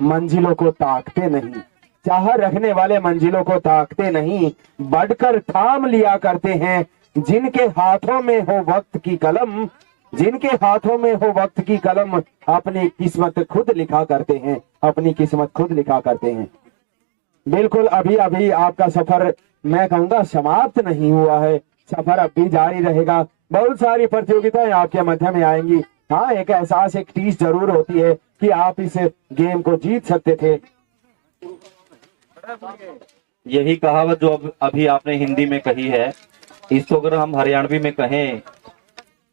मंजिलों को ताकते नहीं, चाह रखने वाले मंजिलों को ताकते नहीं, बढ़कर थाम लिया करते हैं। जिनके हाथों में हो वक्त की कलम, जिनके हाथों में हो वक्त की कलम, अपनी किस्मत खुद लिखा करते हैं, अपनी किस्मत खुद लिखा करते हैं। बिल्कुल अभी अभी आपका सफर मैं कहूंगा समाप्त नहीं हुआ है, सफर अब भी जारी रहेगा। बहुत सारी प्रतियोगिताएं आपके मध्य में आएंगी। हाँ, एक एहसास, एक टीस जरूर होती है कि आप इस गेम को जीत सकते थे। यही कहावत जो अभी आपने हिंदी में कही है, इसको अगर हम हरियाणवी में कहें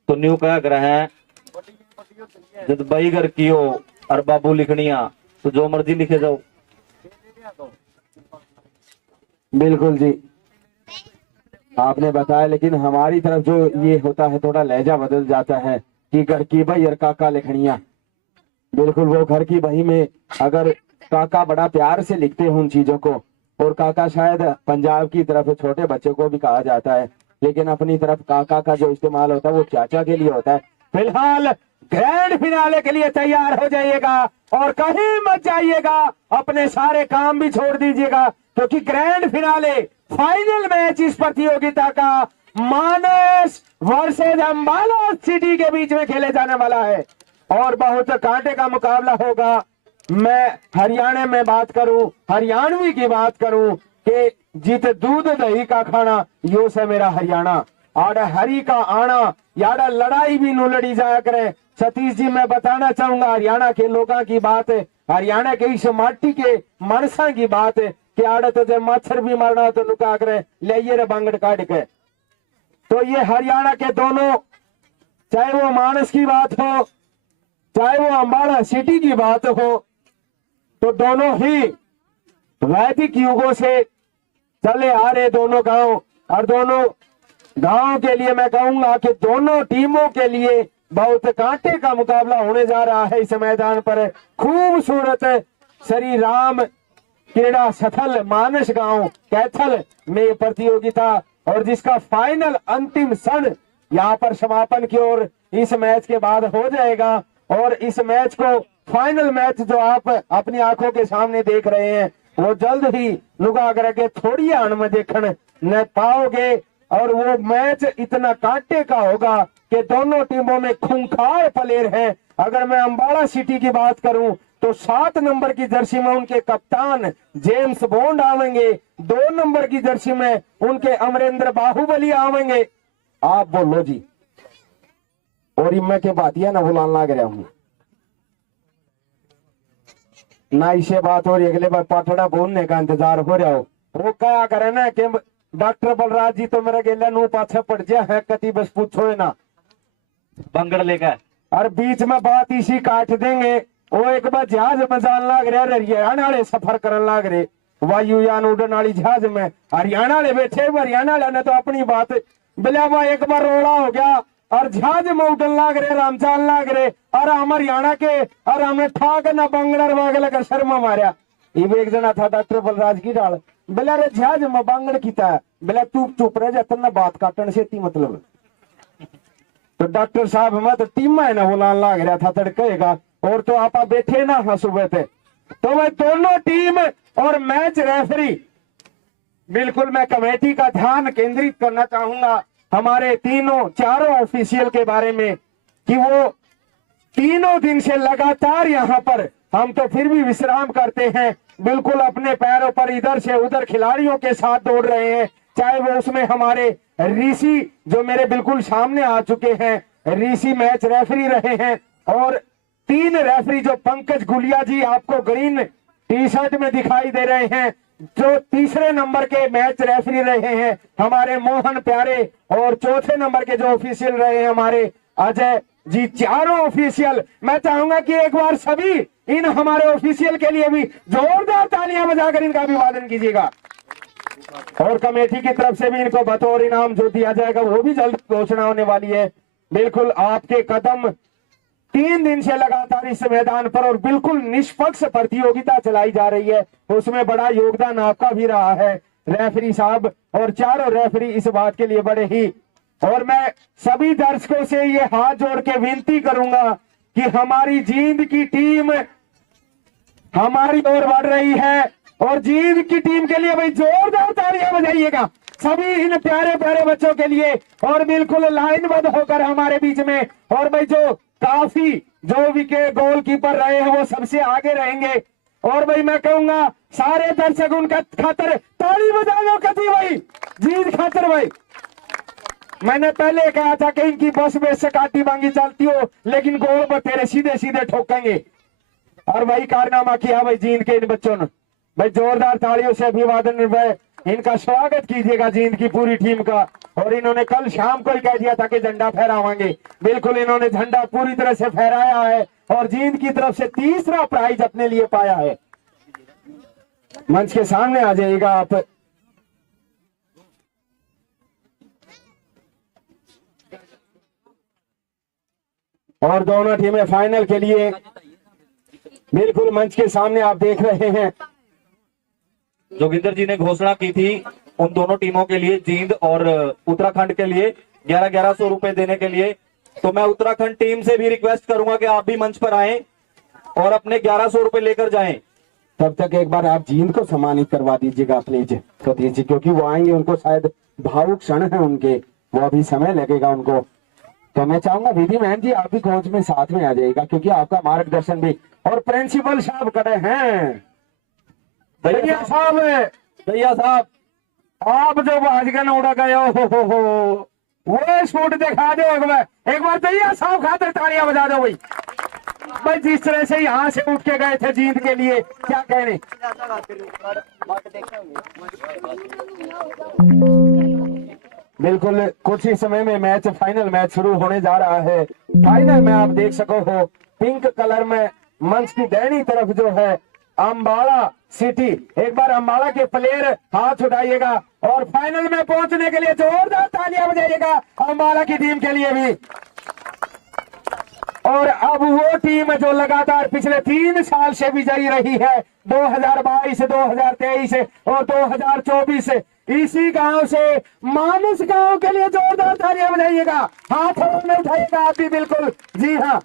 तो न्यू क्या ग्रह है, जब बई घर की हो और बाबू लिखनिया तो जो मर्जी लिखे जाओ। बिल्कुल जी, आपने बताया, लेकिन हमारी तरफ जो ये होता है थोड़ा लहजा बदल जाता है कि घर की बही और काका लिखनिया। बिल्कुल वो घर की बही में अगर काका बड़ा प्यार से लिखते हैं उन चीजों को, और काका शायद पंजाब की तरफ छोटे बच्चों को भी कहा जाता है, लेकिन अपनी तरफ काका का जो इस्तेमाल होता है वो चाचा के लिए होता है। फिलहाल ग्रैंड फिनाले के लिए तैयार हो जाइएगा और कहीं मत जाइएगा, अपने सारे काम भी छोड़ दीजिएगा, क्योंकि ग्रैंड फिनाले फाइनल मैच इस प्रतियोगिता का मानस वर्सेज अंबाला सिटी के बीच में खेले जाने वाला है और बहुत कांटे का मुकाबला होगा। मैं हरियाणा में बात करूं, हरियाणवी की बात करूं कि जीत दूध दही का खाना, यो से मेरा हरियाणा आड़ा हरी का आना, याड़ा लड़ाई भी नु लड़ी जाया करे। सतीश जी, मैं बताना चाहूंगा हरियाणा के लोगों की बात है, हरियाणा के इस माटी के मनसा की बात है कि आड़ा तो जब मच्छर भी मरना हो तो नुका करे ले रे बांगड़ काट के। तो ये हरियाणा के दोनों, चाहे वो मानस की बात हो चाहे वो अंबाला सिटी की बात हो, तो दोनों ही वैदिक युगों से चले आ रहे दोनों गांव, और दोनों गांव के लिए मैं कहूंगा कि दोनों टीमों के लिए बहुत कांटे का मुकाबला होने जा रहा है इस मैदान पर। खूबसूरत श्री राम क्रीड़ा स्थल मानस गांव कैथल में प्रतियोगिता, और जिसका फाइनल अंतिम क्षण यहाँ पर समापन की ओर इस मैच के बाद हो जाएगा। और इस मैच को, फाइनल मैच जो आप अपनी आंखों के सामने देख रहे हैं, वो जल्द ही नुगा करके थोड़ी आन में देखने न पाओगे, और वो मैच इतना कांटे का होगा कि दोनों टीमों में खूंखार प्लेयर हैं। अगर मैं अंबाला सिटी की बात करूं तो 7 नंबर की जर्सी में उनके कप्तान जेम्स बॉन्ड आवेंगे, 2 नंबर की जर्सी में उनके अमरेंद्र बाहुबली आवेंगे। आप बोलो जी, और मैं के बातिया ना बुलाने लग रहा हूं ना, इसे बात हो रही अगले बार पाठड़ा बोलने का इंतजार हो रहा हो। वो क्या करे ना कि डॉक्टर बलराज जी तो मेरे गेला नू पाछे पड़ जा है, कति बस पूछो ना बंगड़ लेकर, और बीच में बात इसी काट देंगे। वो एक बार जहाज में जान लग रहे, हरियाणा वाले सफर करने लग रहे, वायुयान उड़न वाली जहाज में हरियाणा वाले बैठे, हरियाणा वाले ने तो अपनी बात बिला एक बार रोड़ा हो गया और जहाज में उड़न लग रहे, रामचाल लग रहे, और हम हरियाणा के, और हमने ठाक ना बंगड़ वागे लगा शर्मा मारिया। ये एक जना था डॉक्टर बलराज की डाल, बिला रे जहाज में बांगड़ कीता है, बिला तू चुप रह जा, तेना बात काटने से ती मतलब। तो डॉक्टर साहब मैं तो टीम है ना बुलान लाग रहा था तड़केगा, और तो आप बैठे ना हाँ सुबह थे। तो वह दोनों टीम और मैच रेफरी, बिल्कुल मैं कमेटी का ध्यान केंद्रित करना चाहूंगा हमारे चारों ऑफिशियल के बारे में कि वो तीनों दिन से लगातार यहाँ पर, हम तो फिर भी विश्राम करते हैं, बिल्कुल अपने पैरों पर इधर से उधर खिलाड़ियों के साथ दौड़ रहे हैं। चाहे वो उसमें हमारे ऋषि जो मेरे बिल्कुल सामने आ चुके हैं, ऋषि मैच रेफरी रहे हैं, और 3 रेफरी जो पंकज गुलिया जी आपको ग्रीन टी शर्ट में दिखाई दे रहे हैं, जो तीसरे नंबर के मैच रेफरी रहे हैं हमारे मोहन प्यारे, और चौथे नंबर के जो ऑफिशियल रहे हैं हमारे अजय जी। चारों ऑफिशियल, मैं चाहूंगा कि एक बार सभी इन हमारे ऑफिशियल के लिए भी जोरदार तालियां बजाकर इनका अभिवादन कीजिएगा। और कमेटी की तरफ से भी इनको बतौर इनाम जो दिया जाएगा वो भी जल्द घोषणा होने वाली है। बिल्कुल आपके कदम 3 दिन से लगातार इस मैदान पर, और बिल्कुल निष्पक्ष प्रतियोगिता चलाई जा रही है, उसमें बड़ा योगदान आपका भी रहा है रेफरी साहब, और चारों रेफरी इस बात के लिए बड़े ही। और मैं सभी दर्शकों से ये हाथ जोड़ के विनती करूंगा कि हमारी जींद की टीम हमारी ओर बढ़ रही है। और जीत की टीम के लिए भाई जोरदार तालियां बजाइएगा सभी इन प्यारे प्यारे बच्चों के लिए। और बिल्कुल लाइनबद्ध होकर हमारे बीच में, और भाई जो काफी जो विकेट गोलकीपर रहे हैं वो सबसे आगे रहेंगे। और भाई मैं कहूंगा सारे दर्शक उनका खातर ताली बजा लो कथी भाई, जीत खातर भाई। मैंने पहले कहा था कि इनकी बस में से काटी बांगी चलती हो, लेकिन गोल बतेरे सीधे सीधे ठोकेंगे। और वही कारनामा किया भाई जींद के इन बच्चों ने। भाई जोरदार तालियों से अभिवादन भाई इनका स्वागत कीजिएगा जींद की पूरी टीम का। और इन्होंने कल शाम को ही कह दिया था कि झंडा फहरावांगे, बिल्कुल इन्होंने झंडा पूरी तरह से फहराया है और जींद की तरफ से तीसरा प्राइज अपने लिए पाया है। मंच के सामने आ जाइएगा आप। और दोनों टीमें फाइनल के लिए बिल्कुल मंच के सामने आप देख रहे हैं। जोगिंदर जी ने घोषणा की थी उन दोनों टीमों के लिए, जींद और उत्तराखंड के लिए 1100 रुपए देने के लिए। तो मैं उत्तराखंड टीम से भी रिक्वेस्ट करूंगा कि आप भी मंच पर आएं और अपने 1100 रुपए लेकर जाएं। तब तक एक बार आप जींद को सम्मानित करवा दीजिएगा प्लीज सतीश जी, क्योंकि वो आएंगे, उनको शायद भावुक क्षण है उनके, वो अभी समय लगेगा उनको। तो मैं चाहूंगा विधि मैम जी आप भी कोच में साथ में आ जाइएगा, क्योंकि आपका मार्गदर्शन भी। और प्रिंसिपल साहब खड़े हैं, दैया साहब आप जो भाजगन उड़ा गए हो वो स्पोर्ट दिखा दो एक बार दैया साहब खातिर तालियां बजा दो भाई। भाई जिस तरह से यहाँ से उठ के गए थे जीत के लिए, क्या कहने। बिल्कुल कुछ ही समय में मैच, फाइनल मैच शुरू होने जा रहा है। फाइनल में आप देख सको हो पिंक कलर में मंच की दाहिनी तरफ जो है अंबाला सिटी। एक बार अंबाला के प्लेयर हाथ उठाइएगा और फाइनल में पहुंचने के लिए जोरदार तालियां बजाइएगा अंबाला की टीम के लिए भी। और अब वो टीम जो लगातार पिछले 3 साल से विजयी रही है, 2022, 2023 और 2024, इसी गांव से मानस गांव के लिए जोरदार तालियां बजाइएगा, हाथ में उठाइएगा आप भी। बिल्कुल जी हाँ,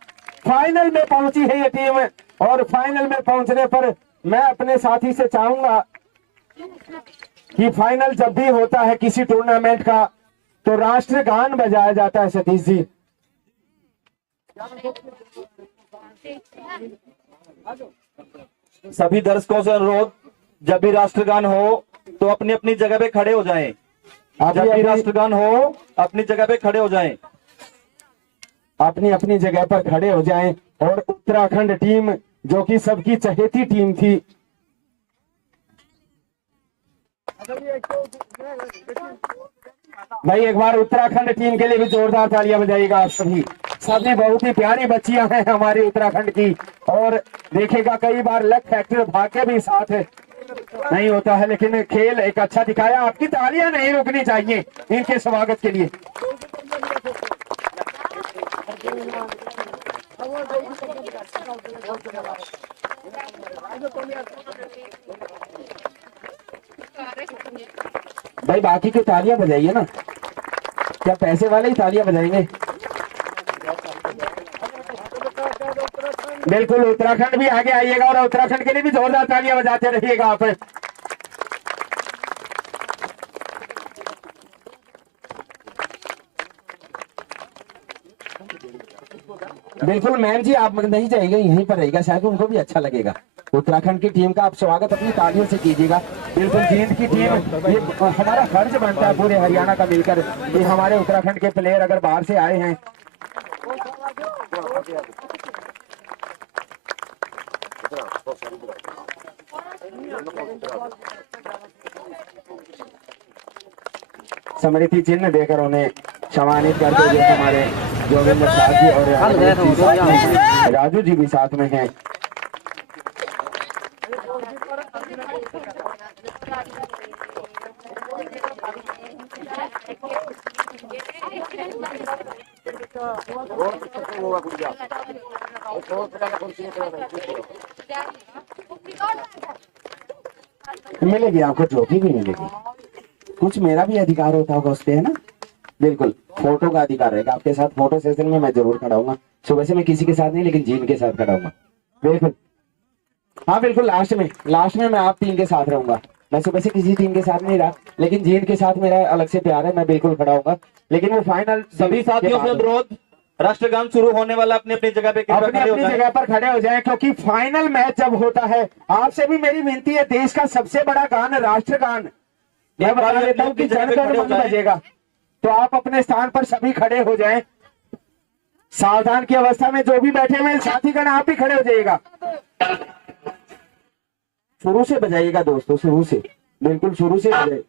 फाइनल में पहुंची है ये टीम। और फाइनल में पहुंचने पर मैं अपने साथी से चाहूंगा कि फाइनल जब भी होता है किसी टूर्नामेंट का तो राष्ट्रगान बजाया जाता है सतीश जी। सभी दर्शकों से अनुरोध, जब भी राष्ट्रगान हो तो अपनी अपनी जगह पे खड़े हो जाएं। जब भी राष्ट्रगान हो अपनी जगह पे खड़े हो जाएं। अपनी अपनी जगह पर खड़े हो जाएं। और उत्तराखंड टीम जो कि सबकी चहेती टीम थी, भाई एक बार उत्तराखंड टीम के लिए भी जोरदार तालियां बजाइएगा आप सभी। सभी बहुत ही प्यारी बच्चियां हैं हमारी उत्तराखंड की। और देखेगा कई बार लक फैक्टर भाग्य भी साथ नहीं होता है, लेकिन खेल एक अच्छा दिखाया। आपकी तालियां नहीं रुकनी चाहिए इनके स्वागत के लिए। भाई बाकी की तालियां बजाइए ना, क्या पैसे वाले ही तालियां बजाएंगे। बिल्कुल उत्तराखंड भी आगे आइएगा और उत्तराखंड के लिए भी जोरदार तालियां बजाते रहिएगा आप। बिल्कुल मैम जी आप नहीं जाइएगा, यहीं पर रहेगा, शायद उनको भी अच्छा लगेगा। उत्तराखंड की टीम का आप स्वागत अपनी तालियों से कीजिएगा। बिल्कुल जींद की टीम, ये हमारा फर्ज बनता है पूरे हरियाणा का मिलकर कि हमारे उत्तराखंड के प्लेयर अगर बाहर से आए हैं। स्मृति चिन्ह देकर उन्हें सम्मानित कर देंगे। हमारे जोगिंदर साहब जी और राजू जी भी साथ में हैं। मिलेगी आपको, ट्रॉफी भी मिलेगी। कुछ मेरा भी अधिकार होता होगा उस पे, है ना। बिल्कुल फोटो का अधिकार रहेगा आपके साथ। फोटो सेशन में मैं जरूर खड़ा हूंगा। सुबह से मैं किसी के साथ नहीं, लेकिन जीन के साथ खड़ा हूंगा। बिल्कुल हाँ बिल्कुल, लास्ट में मैं आप टीम के साथ रहूंगा। मैं सुबह से किसी टीम के साथ नहीं रहा, लेकिन जीत के साथ मेरा अलग से प्यार है, मैं बिल्कुल खड़ा होऊंगा। लेकिन वो फाइनल सभी साथियों से अनुरोध, राष्ट्रगान शुरू होने वाला, अपनी अपनी जगह पे कृपया अपनी खड़े हो अपनी जाएं। जगह पर खड़े हो जाएं, क्योंकि फाइनल मैच जब होता है, आपसे भी मेरी विनती है, देश का सबसे बड़ा गान राष्ट्रगान, मैं बता देता हूँ कि जन गण मन बजेगा, तो आप अपने स्थान पर सभी खड़े हो जाएं। सावधान की अवस्था में जो भी बैठे हुए साथीगण, आप भी खड़े हो जाइएगा। शुरू से बजाइएगा दोस्तों, शुरू से, बिल्कुल शुरू से बजाइए।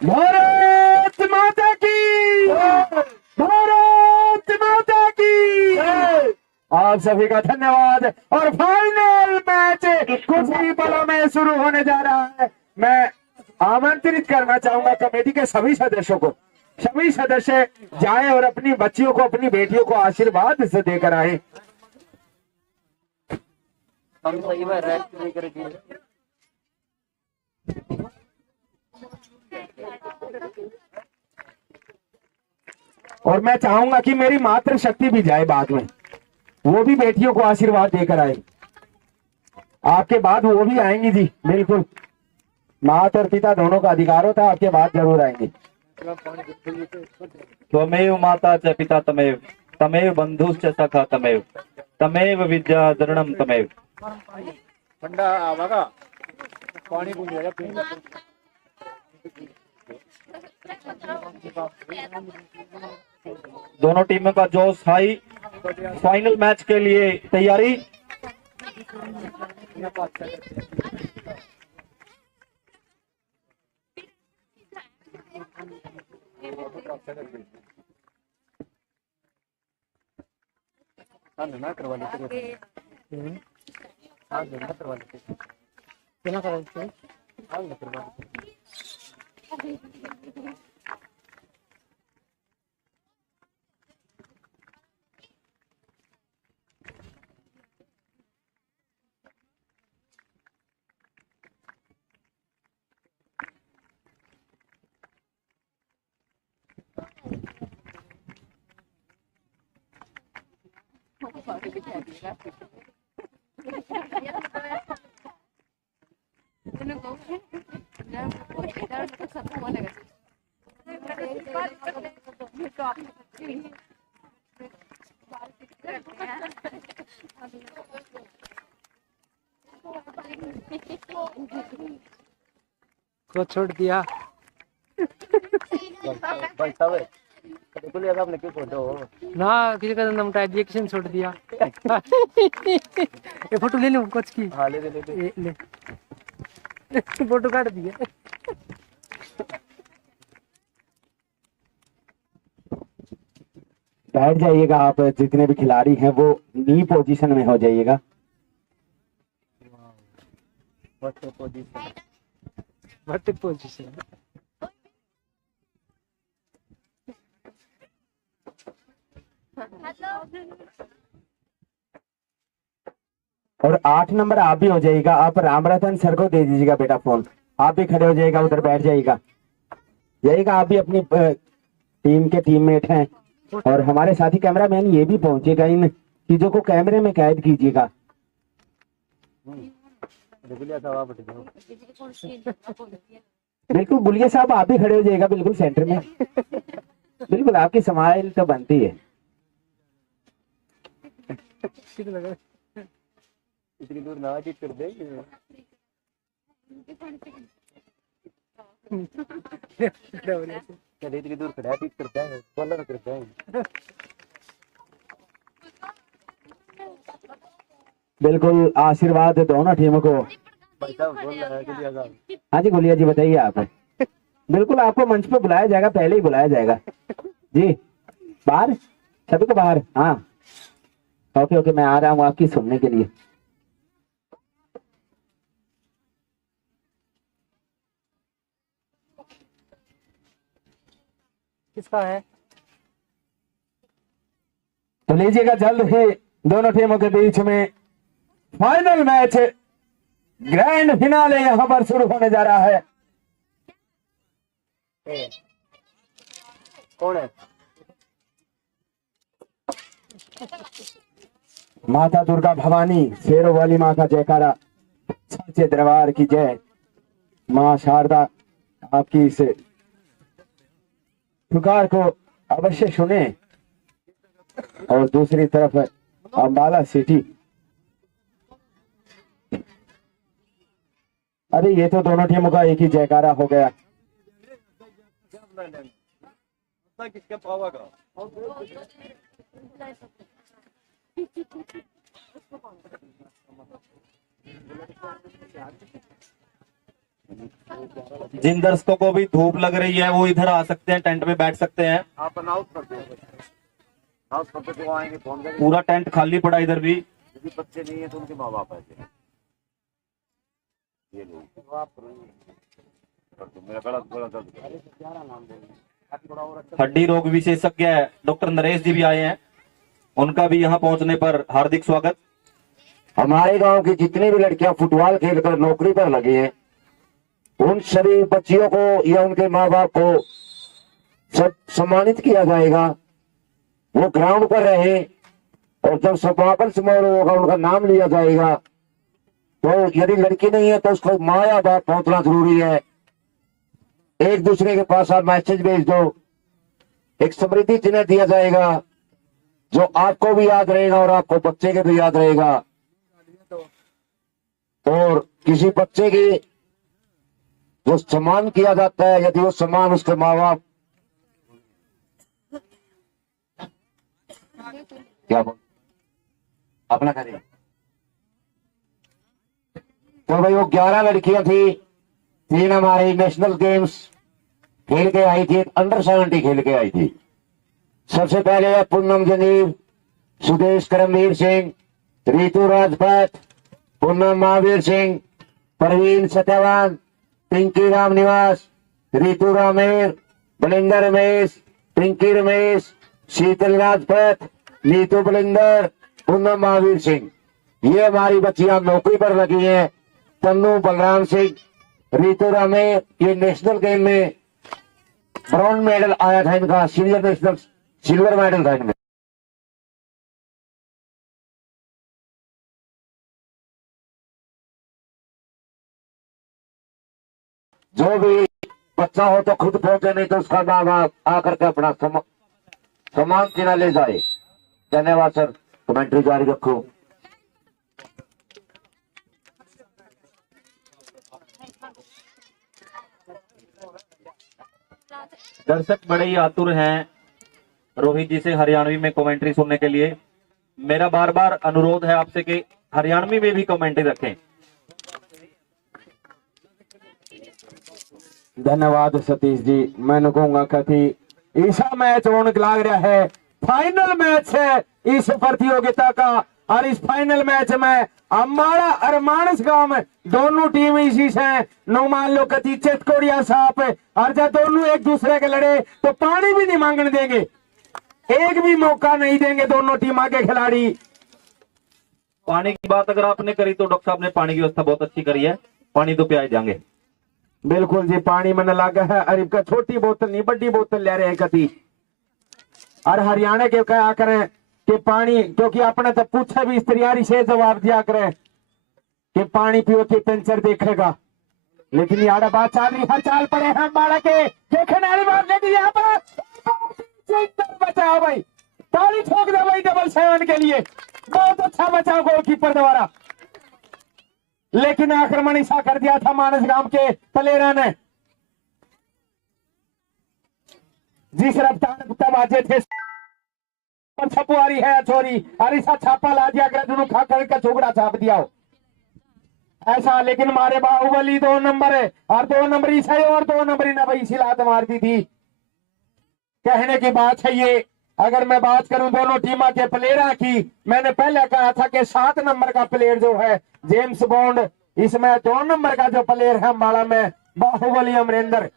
भारत माता की, भारत माता की। आप सभी का धन्यवाद। और फाइनल मैच कुछ ही पलों में शुरू होने जा रहा है। मैं आमंत्रित करना चाहूंगा कमेटी के सभी सदस्यों को, सभी सदस्य जाएं और अपनी बच्चियों को, अपनी बेटियों को आशीर्वाद से देकर आए। और मैं चाहूंगा कि मेरी मातृ शक्ति भी जाए बाद में, वो भी बेटियों को आशीर्वाद देकर आए। आपके बाद वो भी आएंगी जी, बिल्कुल, माता और पिता दोनों का अधिकार होता है, आपके बाद जरूर आएंगे। त्वमेव माता च पिता तमेव, तमेव बंधुश्च सखा तमेव, तमेव विद्या धरणम तमेव। ठंडा आवागा पानी पी जाएगा। दोनों टीमों का जोश हाई, फाइनल मैच के लिए तैयारी। ना करवा लेते, करवा लेते, बिना करवा लेते, करवा लेते। को छोड़ दिया भाई साहब, बिल्कुल याद आपने क्यों फोटो ना किसी का नाम टाइप दिया, किसी ने छोड़ दिया। ये फोटो ले लो कोच की। हाँ ले ले ले, ले। फोटो काट दिया। बैठ जाइएगा आप, जितने भी खिलाड़ी हैं वो नी पोजीशन में हो जाइएगा। What position. और 8 नंबर आप भी हो जाइएगा, आप रामरतन सर को दे दीजिएगा बेटा फोन, आप भी खड़े हो जाइएगा, उधर बैठ जाइएगा। आप भी अपनी टीम के टीममेट हैं, और हमारे साथी कैमरामैन ये भी पहुंचेगा, इन चीजों को कैमरे में कैद कीजिएगा। बिल्कुल गुलिया साहब आप भी खड़े हो जाइएगा बिल्कुल सेंटर में। बिल्कुल आपकी स्माइल तो बनती है। इतनी दूर ना ठीक कर दे। चल इतनी दूर खड़ा ठीक करता है, बोला ना करता है। बिल्कुल आशीर्वाद दोनों टीमों को। भाई साहब बोल रहा है गुलिया साहब। हाँ जी गुलिया जी बताइए आप। बिल्कुल आपको मंच पे बुलाया जाएगा, पहले ही बुलाया जाएगा जी। बाहर सभी को बाहर। हाँ ओके ओके मैं आ रहा हूँ आपकी सुनने के लिए। किसका है? तो लीजिएगा जल्द ही दोनों टीमों के बीच में फाइनल मैच, ग्रैंड फिनाले यहां पर शुरू होने जा रहा है। कौन है? माता दुर्गा भवानी शेरों वाली माँ का जयकारा, सच्चे दरबार की जय। माँ शारदा आपकी इस पुकार को अवश्य सुने। और दूसरी तरफ अंबाला सिटी। अरे ये तो दोनों टीमों का एक ही जयकारा हो गया। किसके पावा का? जिन दर्शकों को भी धूप लग रही है वो इधर आ सकते हैं, टेंट में बैठ सकते हैं। आप अनाउंस कर दो, अनाउंस करते जो आएंगे फोन करेंगे। पूरा टेंट खाली पड़ा इधर भी। यदि बच्चे नहीं है तो उनके माँ बाप आते हैं। ये लोग आप मेरा गला दर्द। हड्डी रोग विशेषज्ञ डॉक्टर नरेश जी भी आए हैं, उनका भी यहाँ पहुंचने पर हार्दिक स्वागत। हमारे गांव की जितनी भी लड़कियां फुटबॉल खेलकर नौकरी पर लगी हैं, उन सभी बच्चियों को या उनके माँ बाप को सब सम्मानित किया जाएगा। वो ग्राउंड पर रहे और जब समापन समारोह होगा उनका नाम लिया जाएगा। तो यदि लड़की नहीं है तो उसको माँ या बाप पहुंचना जरूरी है। एक दूसरे के पास आप मैसेज भेज दो, एक समृद्धि चिन्ह दिया जाएगा जो आपको भी याद रहेगा और आपको बच्चे के भी याद रहेगा। और किसी बच्चे की जो सम्मान किया जाता है, यदि वो सम्मान उसके माँ बाप क्या बोल अपना करें। तो भाई वो 11 लड़कियां थी, 3 हमारी नेशनल गेम्स खेल के आई थी, अंडर 70 खेल के आई थी। सबसे पहले है पूनम जनीव, सुदेश करमवीर सिंह, रितु राजपत, पूनम महावीर सिंह, परवीन सत्यवान, पिंकी राम निवास, रितु रामेर, बलिंदर रमेश, पिंकी रमेश, शीतल राजपत, नीतू बलिंदर, पूनम महावीर सिंह। ये हमारी बच्चियां नौकरी पर लगी हैं। तन्नू बलराम सिंह, रितु रामेर, ये नेशनल गेम में ब्रॉन्ज मेडल आया था इनका, सीनियर नेशनल सिल्वर मेडल था इनमें। जो भी बच्चा हो तो खुद पहुंचे, नहीं तो उसका माँ बाप आकर के अपना सम्मान चिन्ह ले जाए। धन्यवाद सर, कमेंट्री जारी रखो। दर्शक बड़े ही आतुर हैं रोहित जी से हरियाणवी में कमेंट्री सुनने के लिए। मेरा बार बार अनुरोध है आपसे कि हरियाणवी में भी कमेंट्री रखें। धन्यवाद सतीश जी। मैं कहूंगा कभी ऐसा मैच होने लग रहा है, फाइनल मैच है इस प्रतियोगिता का। और इस फाइनल मैच में अम्बाड़ा और मानस गांव में दोनों टीम इसी से नो मान लो कति चितकोड़िया साहब, और जब दोनों एक दूसरे के लड़े तो पानी भी नहीं मांगने देंगे, एक भी मौका नहीं देंगे दोनों टीम के खिलाड़ी। पानी की बात अगर आपने करी तो डॉक्टर साहब ने पानी की व्यवस्था बहुत अच्छी करी है, पानी तो पियाए जाएंगे। बिल्कुल जी, पानी मन लगा है। अरे का छोटी बोतल नहीं बड़ी बोतल ले रहे हैं कति। और हरियाणा के क्या करें कि पानी, क्योंकि अपने तो पूछे भी इस तैयारी से जवाब दिया करें कि पानी पियो के पंचर देखेगा, लेकिन यार बात चाल रही हर चाल पड़े हैं बाड़ा के देखने वाली बात, लेकिन यहाँ पर बचाओ भाई, ताली ठोक दे भाई डबल 7 के लिए, बहुत अच्छा बचाव गोलकीपर द्वारा, लेकिन आक्रमण ऐसा कर दिया था मानस गांव के प्लेयरों ने, जिस रफ्तार तबाजे थे छपुआरी है चोरी अरिसा छापा ला दिया कर खा कर झुगड़ा छाप दिया हो ऐसा, लेकिन मारे बाहुबली 2 नंबर है और 2 नंबरी सही और 2 नंबरी ने भाई सिलात मार दी थी। कहने की बात है ये, अगर मैं बात करूं दोनों टीमों के प्लेयरों की, मैंने पहले कहा था कि 7 नंबर का प्लेयर जो है जेम्स बॉन्ड, इसमें 2 नंबर का जो प्लेयर है अम्बाड़ा में बाहुबली अमरिंदर,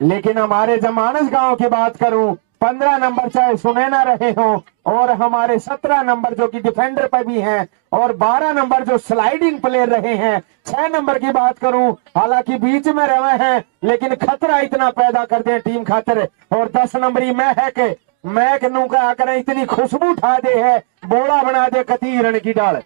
लेकिन हमारे जमानस गांव की बात करूं 15 नंबर चाहे सुने ना रहे हो और हमारे 17 नंबर जो कि डिफेंडर पे भी हैं और 12 नंबर जो स्लाइडिंग प्लेयर रहे हैं, 6 नंबर की बात करूं हालांकि बीच में रहे हैं लेकिन खतरा इतना पैदा कर दे टीम खातर, और 10 नंबरी मैक नू का आकर इतनी खुशबू उठा दे है बोला बना दे कती रण की डाल।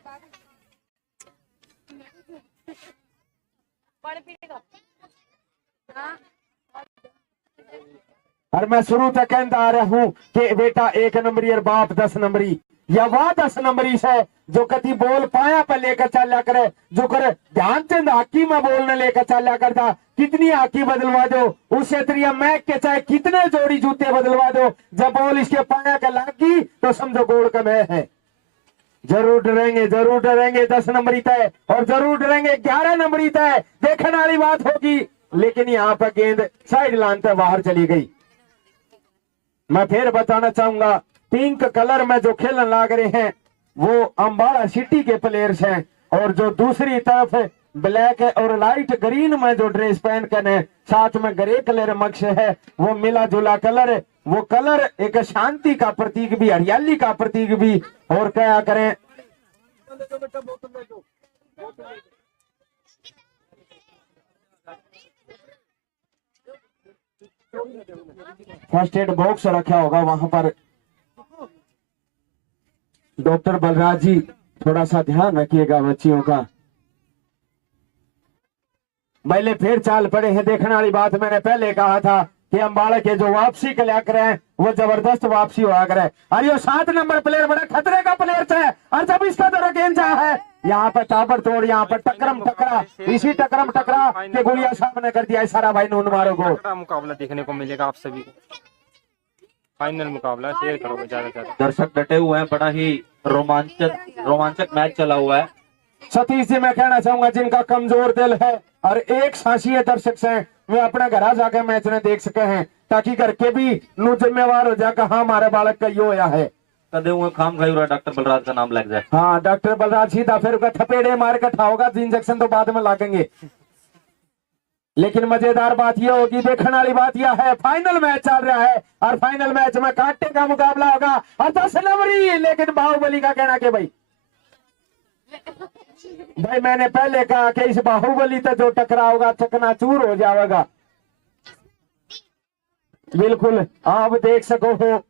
और मैं शुरू तक कहता आ रहा हूं कि बेटा 1 नंबरी और बाप 10 नंबरी, या वह 10 नंबरी से जो कति बोल पाया पर लेकर चला करे, जो कर ध्यानचंद हाकी में बोलने लेकर चला करता, कितनी हाकी बदलवा दो उससे तरिया मैक के चाहे कितने जोड़ी जूते बदलवा दो, जब बॉल इसके पाया का लागी तो समझो गोल कम है। जरूर डरेंगे 10 नंबरी तय और जरूर डरेंगे 11 नंबरी तय, देखने वाली बात होगी, लेकिन यहाँ पर गेंद साइड लाइन तक बाहर चली गई। मैं फिर बताना चाहूंगा पिंक कलर में जो खेलने लग रहे हैं वो अम्बाड़ा सिटी के प्लेयर्स हैं, और जो दूसरी तरफ ब्लैक और लाइट ग्रीन में जो ड्रेस पहन कर है साथ में ग्रे कलर मक्स है, वो मिला जुला कलर है, वो कलर एक शांति का प्रतीक भी, हरियाली का प्रतीक भी, और क्या करें फर्स्ट एड बॉक्स रखा होगा वहां पर। डॉक्टर बलराज जी थोड़ा सा ध्यान रखिएगा बच्चियों का। पहले फिर चाल पड़े हैं, देखने वाली बात मैंने पहले कहा था कि अम्बाड़ा के जो वापसी के लिया करे वो जबरदस्त वापसी हुआ करे, और ये 7 नंबर प्लेयर बड़ा खतरे का प्लेयर है, और जब इसका दौरा गेंद जा है यहाँ पर ताबड़तोड़, यहाँ पर टकरा इसी टकरा के गुड़िया साहब ने कर दिया इशारा भाई नून मारो को। मुकाबला देखने को मिलेगा आप सभी को, फाइनल मुकाबला शेयर करो ज्यादा से ज्यादा। दर्शक डटे हुए हैं, बड़ा ही रोमांचक मैच चला हुआ है। सतीश जी मैं कहना चाहूंगा जिनका कमजोर दिल है और एक सांसीय दर्शक हैं वे अपने घर जाकर मैच ने देख सके हैं, ताकि घर के भी नु जिम्मेवार हो जाकर हाँ हमारे बालक का यो होया है, कदे हुए खाम खाई रहा डॉक्टर बलराज का नाम लग जाए। हाँ डॉक्टर बलराज सीधा फिर थपेड़े मार कर होगा, इंजेक्शन तो बाद में लागेंगे। लेकिन मजेदार बात यह होगी, देखने वाली बात यह है फाइनल मैच चल रहा है और फाइनल मैच में कांटे का मुकाबला होगा और 10 नंबरी, लेकिन बाहुबली का कहना कि भाई मैंने पहले कहा कि इस बाहुबली से जो टकराओगा चकनाचूर हो जाएगा। बिल्कुल आप देख सको हो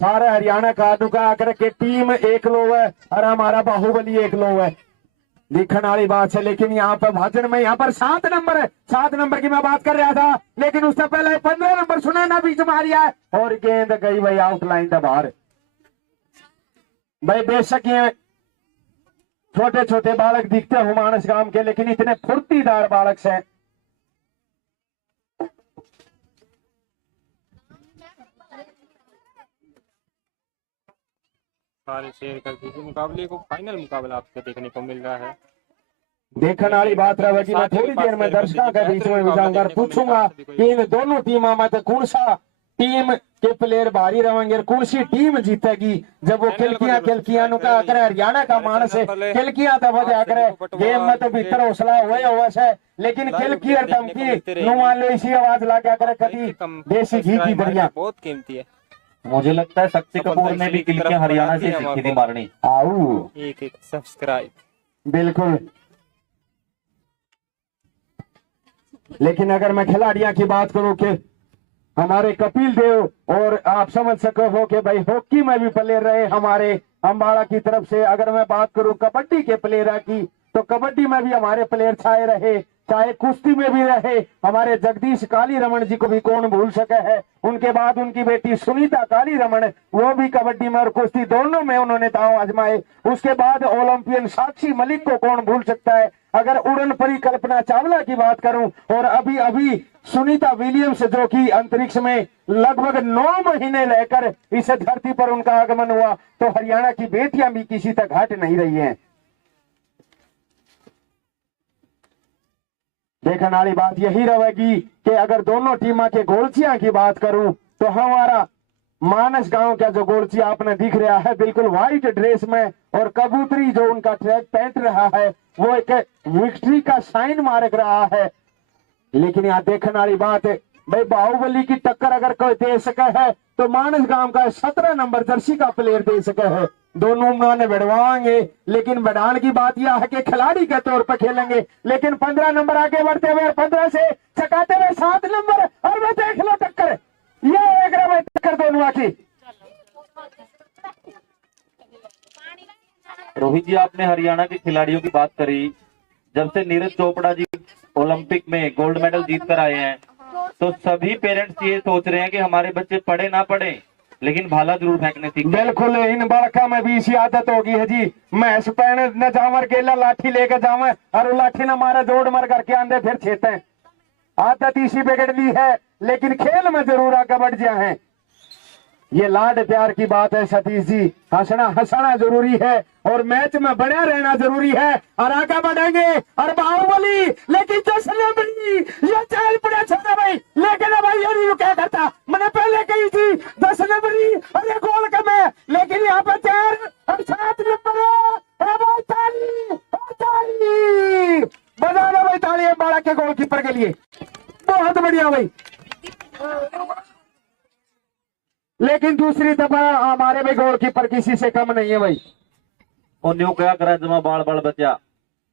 सारे हरियाणा का नुका करके टीम एक लो है और हमारा बाहुबली एक लो है, देखने वाली बात है। लेकिन यहाँ पर भाजन में यहाँ पर 7 नंबर है, 7 नंबर की मैं बात कर रहा था, लेकिन उससे पहले 15 नंबर सुनैना बीच मारिया है और गेंद गई भाई आउटलाइन था बाहर। भाई बेशक ये छोटे छोटे बालक दिखते हो मानस गांव के, लेकिन इतने फुर्तीदार बालक हैं। सारे शेयर कर दीजिए मुकाबले को, फाइनल मुकाबला आपको देखने को मिल रहा है। देखने वाली बात रहेगी, मैं थोड़ी देर में दर्शकों के बीच में भी जाऊंगा, पूछूंगा कि इन दोनों टीमों में तो कौन सा टीम के प्लेयर भारी रहेंगे, कौन सी टीम जीतेगी। जब वो खिलकियां नुका करे हरियाणा का मानस है, खिलकियां तो वजह करे गेम में तो भीतर हौसला हुए है, लेकिन खिलकी और धमकी नु मान लो इसी आवाज ला क्या करे कभी देसी घी की दरिया बहुत कीमती है। मुझे लगता है शक्ति कपूर ने भी खिलकियां हरियाणा से सीखी थी मारनी। आओ एक सब्सक्राइब बिल्कुल लेकिन अगर मैं खिलाड़ियों की बात करूं कि हमारे कपिल देव और आप समझ सको हो कि भाई हॉकी में भी प्लेयर रहे हमारे अम्बाड़ा की तरफ से। अगर मैं बात करूं कबड्डी के प्लेयर की तो कबड्डी में भी हमारे प्लेयर छाए रहे, चाहे कुश्ती में भी रहे। हमारे जगदीश काली रमन जी को भी कौन भूल सके है। उनके बाद उनकी बेटी सुनीता काली रमन, वो भी कबड्डी में और कुश्ती दोनों में उन्होंने दांव आजमाए। उसके बाद ओलंपियन साक्षी मलिक को कौन भूल सकता है। अगर उड़न परिकल्पना चावला की बात करूं, और अभी अभी सुनीता विलियम्स जो कि अंतरिक्ष में लगभग 9 महीने लेकर इस धरती पर उनका आगमन हुआ, तो हरियाणा की बेटियां भी किसी तक हट नहीं रही हैं। देखने वाली बात यही रहेगी कि अगर दोनों टीमों के गोलचिया की बात करूं तो हमारा मानस गांव का जो गोलचिया आपने दिख रहा है बिल्कुल व्हाइट ड्रेस में, और कबूतरी जो उनका ट्रैक पैंट रहा है वो एक विक्ट्री का साइन मार्क रहा है। लेकिन यहाँ देखने वाली बात है भाई, बाहुबली की टक्कर अगर कोई दे सके है तो मानस गांव का 17 नंबर जर्सी का प्लेयर दे सके है। दोनों उन्होंने बढ़वाएंगे, लेकिन बढ़ाने की बात यह है कि खिलाड़ी के तौर पर खेलेंगे। लेकिन 15 नंबर आगे बढ़ते हुए 15 से चकाते हुए 7 नंबर, और मैं देख लो टक्कर, ये एक टक्कर दोनों की। रोहित जी, आपने हरियाणा के खिलाड़ियों की बात करी। जब से नीरज चोपड़ा जी ओलंपिक में गोल्ड मेडल जीत कर आए हैं तो सभी पेरेंट्स ये सोच रहे हैं कि हमारे बच्चे पढ़े ना पढ़े लेकिन भाला जरूर फेंकने सीख। बिल्कुल, इन बड़का में भी इसी आदत होगी है जी। मैं पहन न जावर गेला लाठी लेकर जावे और लाठी न मारे जोड़ मर करके आंधे फिर छेते हैं। आदत इसी बिगड़ ली है, लेकिन खेल में जरूर आगे बढ़ जाए हैं। ये लाड प्यार की बात है सतीश जी, हंसना हंसाना जरूरी है और मैच में बना रहना जरूरी है, और आगे बढ़ेंगे। और बाहुबली लेकिन जश्न बनी, ये चाल पड़ा छोटा भाई, लेकिन भाई ये नहीं क्या करता, मैंने पहले कही थी 10 नंबरी और ये गोल कम है, लेकिन यहाँ पर 4 और 7 नंबर बजा लो भाई ताली बाड़ा के गोलकीपर के लिए, बहुत बढ़िया भाई। लेकिन दूसरी दफा हमारे भी गोलकीपर किसी से कम नहीं है भाई। और न्यू क्या करा जमा बाल बाल बचा,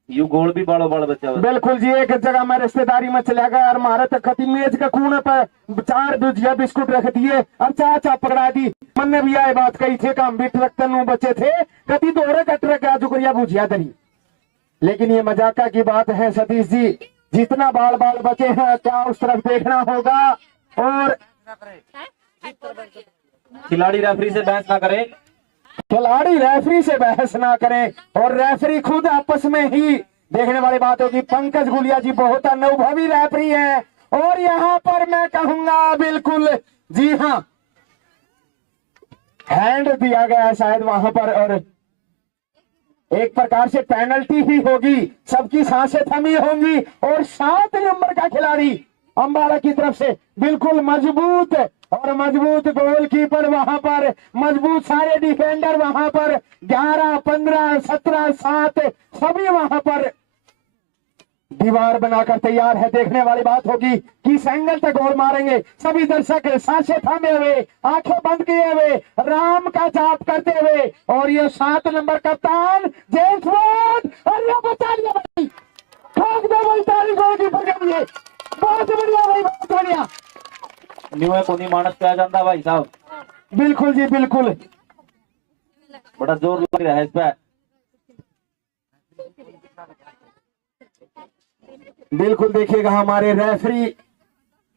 यू गोल भी बालो बाल बचा। बिल्कुल जी, एक जगह मैं रिश्तेदारी में चला गया और मारे तो खती मेज के कोने पर 4 भुजिया बिस्कुट रख दिए और चाचा पकड़ा दी। मन ने भी यह बात कही थे काम भी ट्रक तनु बचे थे, कति दोहरे का ट्रक आ जुकरिया भुजिया दरी। लेकिन ये मजाका की बात है सतीश जी, जितना बाल बाल बचे हैं क्या उस तरफ देखना होगा। और खिलाड़ी रेफरी से बहस ना करें, खिलाड़ी रेफरी से बहस ना करें, और रेफरी खुद आपस में ही देखने वाली बात होगी। पंकज गुलिया जी बहुत अनुभवी रेफरी हैं, और यहाँ पर मैं कहूंगा बिल्कुल जी हाँ हैंड दिया गया है शायद वहां पर, और एक प्रकार से पेनल्टी ही होगी, सबकी सांसें थमी होंगी। और 7 नंबर का खिलाड़ी अम्बाड़ा की तरफ से बिल्कुल मजबूत और मजबूत गोलकीपर वहां पर, मजबूत सारे डिफेंडर वहां पर, 11, 15, 17, 7 सभी वहां पर दीवार बनाकर तैयार है। देखने वाली बात होगी किस एंगल तक गोल मारेंगे। सभी दर्शक सांसें थामे हुए, आंखें बंद किए हुए, राम का जाप करते हुए, और ये 7 नंबर कप्तान जेम्स बॉन्ड, और ये बचा लिया भाई, ठोक दो भाई ताली गोलकीपर के लिए, बहुत बढ़िया भाई, बहुत बढ़िया। न्यू है कोनी मानस पे आ जाता भाई साहब। बिल्कुल जी बिल्कुल, बड़ा जोर लग रहा है इस पे। बिल्कुल देखिएगा हमारे रेफरी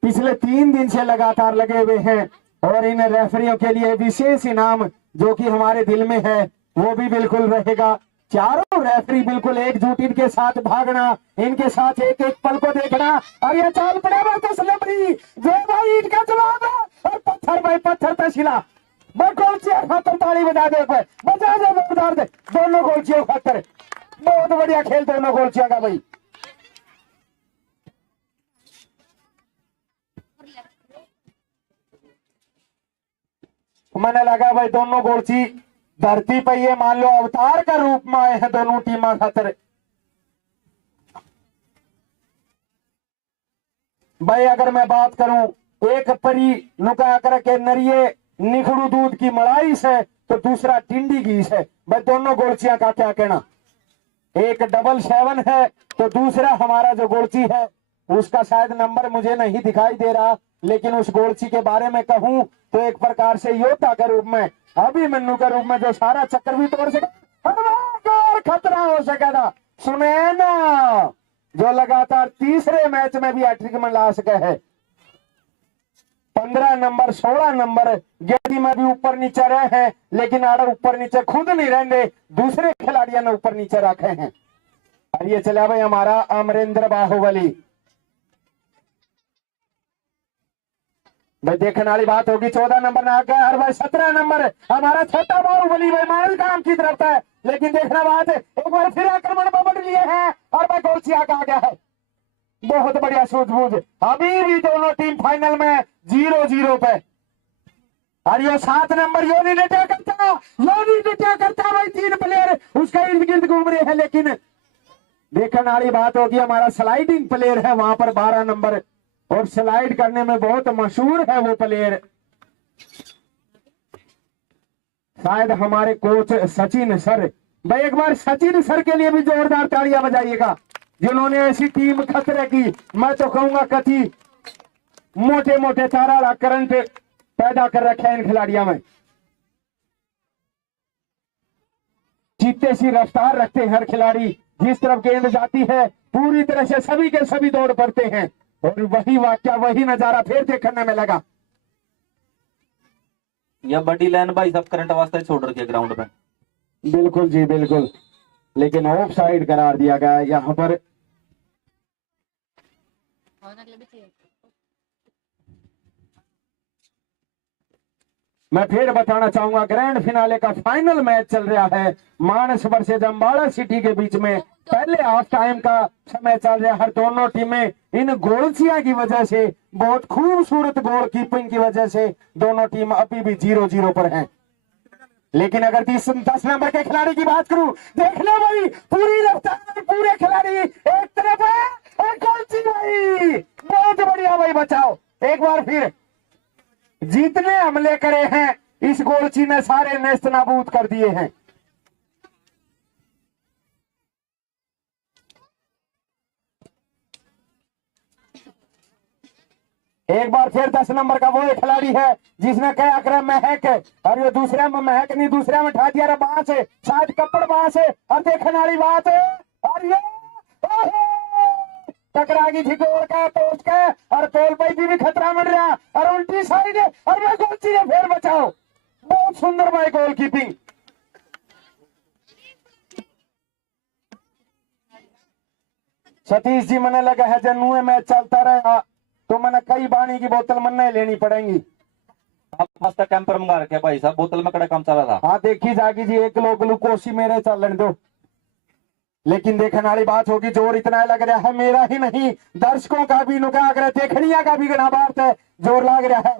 पिछले 3 दिन से लगातार लगे हुए हैं, और इन रेफरियों के लिए विशेष इनाम जो कि हमारे दिल में है वो भी बिल्कुल रहेगा। चारों रेफरी बिल्कुल एकजुट इनके साथ भागना, इनके साथ एक एक पल को देखना। और ये चाल पड़ा हुआ तो सलमरी जो भाई इनका जवाब है, और पत्थर भाई पत्थर तशिला गोलचिया खातर ताली बजा दे, बजा दे बजा दे दोनों गोलचियों खातर। बहुत बढ़िया खेल दोनों गोलचिया का भाई। मैंने लगा भाई दोनों गोलची धरती पर ये मान लो अवतार का रूप में आए हैं दोनों टीमा खातर। भाई अगर मैं बात करूं, एक परी नुका करके नरिये निखड़ू दूध की मलाई से, तो दूसरा टिंडी घी से। भाई दोनों गोलचिया का क्या कहना, एक 7-7 है तो दूसरा हमारा जो गोलची है उसका शायद नंबर मुझे नहीं दिखाई दे रहा, लेकिन उस गोलची के बारे में कहूं तो एक प्रकार से योद्धा के रूप में, अभिमन्यु के रूप में जो सारा चक्कर भी तोड़ सके और खतरा हो सका था। सुने ना, जो लगातार तीसरे मैच में भी हैट्रिक में ला सके है। 15 नंबर 16 नंबर गेंदी में भी ऊपर नीचे रहे हैं, लेकिन आड़े ऊपर नीचे खुद नहीं रहने, दूसरे खिलाड़ियों ने ऊपर नीचे रखे हैं। और ये चला भाई हमारा अमरेंद्र बाहुबली। भाई देखने वाली बात होगी, 14 नंबर ना गया और भाई 17 नंबर हमारा छोटा बाहुबली भाई मारल काम की तरफ है, लेकिन देखना बात है एक बार फिर आक्रमण बढ़ लिए हैं और भाई गोलची आ गया है। बहुत बढ़िया सूझबूझ, अभी भी दोनों टीम फाइनल में 0-0 पे। और ये 7 नंबर योनी नेटा करता भाई 3 प्लेयर उसका इर्द गिर्द घूम रहे हैं, लेकिन देखने वाली बात होगी हमारा स्लाइडिंग प्लेयर है वहां पर 12 नंबर, और स्लाइड करने में बहुत मशहूर है वो प्लेयर। शायद हमारे कोच सचिन सर, भाई एक बार सचिन सर के लिए भी जोरदार तालियां बजाइएगा, जिन्होंने ऐसी टीम खतरे की, मैं तो कहूंगा कथी मोटे मोटे चारा करंट पैदा कर रखे हैं इन खिलाड़ियों में। चीते सी रफ्तार रखते हैं हर खिलाड़ी, जिस तरफ गेंद जाती है पूरी तरह से सभी के सभी दौड़ पड़ते हैं, और वही वाक्य वही नजारा फिर देखने में लगा। यह बड़ी लाइन भाई सब करंट अवस्था छोड़ रखी है ग्राउंड में। बिल्कुल जी बिल्कुल, लेकिन ऑफ साइड करार दिया गया यहाँ पर। मैं फिर बताना चाहूंगा ग्रैंड फिनाले का फाइनल मैच चल रहा है मानस वर्सेज अम्बाड़ा सिटी के बीच में। पहले हाफ टाइम का समय चल रहा है, दोनों टीमें इन गोलसिया की वजह से, बहुत खूबसूरत गोल कीपिंग की वजह से दोनों टीम अभी भी 0-0 पर हैं। लेकिन अगर 10 नंबर के खिलाड़ी की बात करूं, देख लो भाई पूरी रफ्तार में पूरे खिलाड़ी एक तरफ है और गोलची भाई बहुत बढ़िया भाई बचाओ। एक बार फिर जितने हमले करे हैं इस गोलची ने सारे नेस्त नाबूद कर दिए हैं। एक बार फिर 10 नंबर का वो एक खिलाड़ी है जिसने कहा कर महक, और ये दूसरे में महक नहीं, दूसरे में ठा दिया बांस है, शायद कपड़ बांस है, और देखने वाली बात है और ये टकरा गई थी गोल का पोस्ट का, और पोल पर भी खतरा मिल रहा और उल्टी साइड है, और मैं गोलची ने फिर बचाओ। बहुत सुंदर भाई गोल कीपिंग। सतीश जी मैंने लगा है जन्नू मैच चलता रहा तो मैंने कई पानी की बोतल मन्ना लेनी पड़ेगी। आप मस्त कैंपर मंगा रखे भाई साहब, बोतल में कड़ा काम चला था। हाँ देखी जाएगी जी, 1 किलो ग्लूकोसी मेरे चलने दो। लेकिन देखने वाली बात होगी जोर इतना लग रहा है, मेरा ही नहीं दर्शकों का भी नुका कर देखनिया का भी गना बात है, जोर लग रहा है।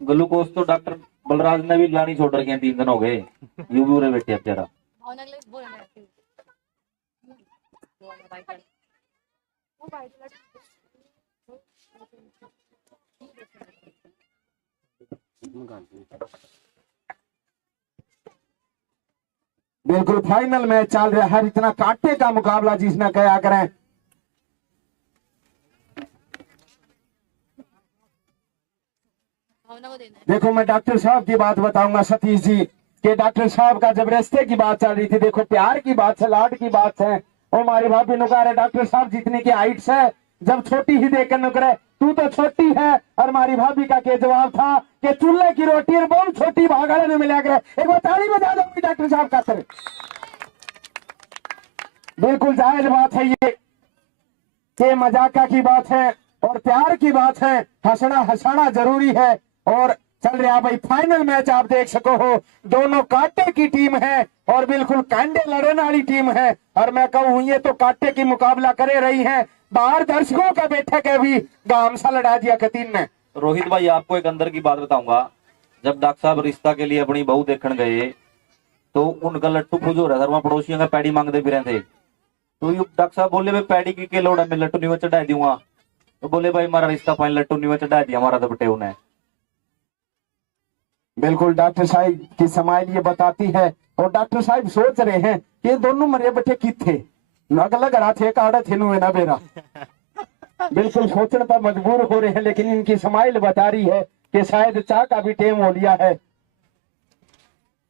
ग्लूकोज तो डॉक्टर बलराज ने भी लानी छोड़ रखी है, 3 दिन हो गए यू भी उरे बैठे बेचारा। बिल्कुल फाइनल मैच चल रहा है, इतना कांटे का मुकाबला जिसने कहा करें। देखो मैं डॉक्टर साहब की बात बताऊंगा सतीश जी के, डॉक्टर साहब का जब रिश्ते की बात चल रही थी, देखो प्यार की बात है, लाड की बात है, और हमारी भाभी नुकार है डॉक्टर साहब जितने की हाइट है, जब छोटी ही देखकर नुकरे तू तो छोटी है, और हमारी भाभी का के जवाब था कि चूल्हे की रोटी और बहुत छोटी भागड़े ने मिला कर। एक बार ताली बजा दो डॉक्टर साहब का सर। बिल्कुल जायज बात है ये कि मजाका की बात है और प्यार की बात है, हंसना हंसाना जरूरी है। और चल रहा भाई फाइनल मैच, आप देख सको हो दोनों कांटे की टीम है और बिल्कुल कांडे लड़ने वाली टीम है, और मैं कहूँ ये तो कांटे की मुकाबला करे रही है। बाहर दर्शकों का बैठक है भी गाम सा लड़ा दिया कतीन ने। रोहित भाई आपको एक अंदर की बात बताऊंगा, जब डॉक्टर साहब रिश्ता के लिए अपनी बहू देखने गए तो उनका लट्टू खुज हो रहा था, वहां पड़ोसियों का पैडी मांगते फिर थे, तो डॉक्टर साहब बोले भाई पैडी की लोड़ है, मैं लट्टू नहीं चढ़ा दूंगा, तो बोले भाई हमारा रिश्ता फाइनल लट्टू नहीं चढ़ा दिया हमारा तो बटे उन्हें। बिल्कुल डॉक्टर साहब की समाइल ये बताती है, और डॉक्टर साहब सोच रहे हैं कि ये दोनों मरे बटे किथे, नगल घरा थे काड़ा थिनु है ना बेरा। बिल्कुल सोचने पर मजबूर हो रहे हैं, लेकिन इनकी स्माइल बता रही है कि शायद चाह का भी टेम हो लिया है।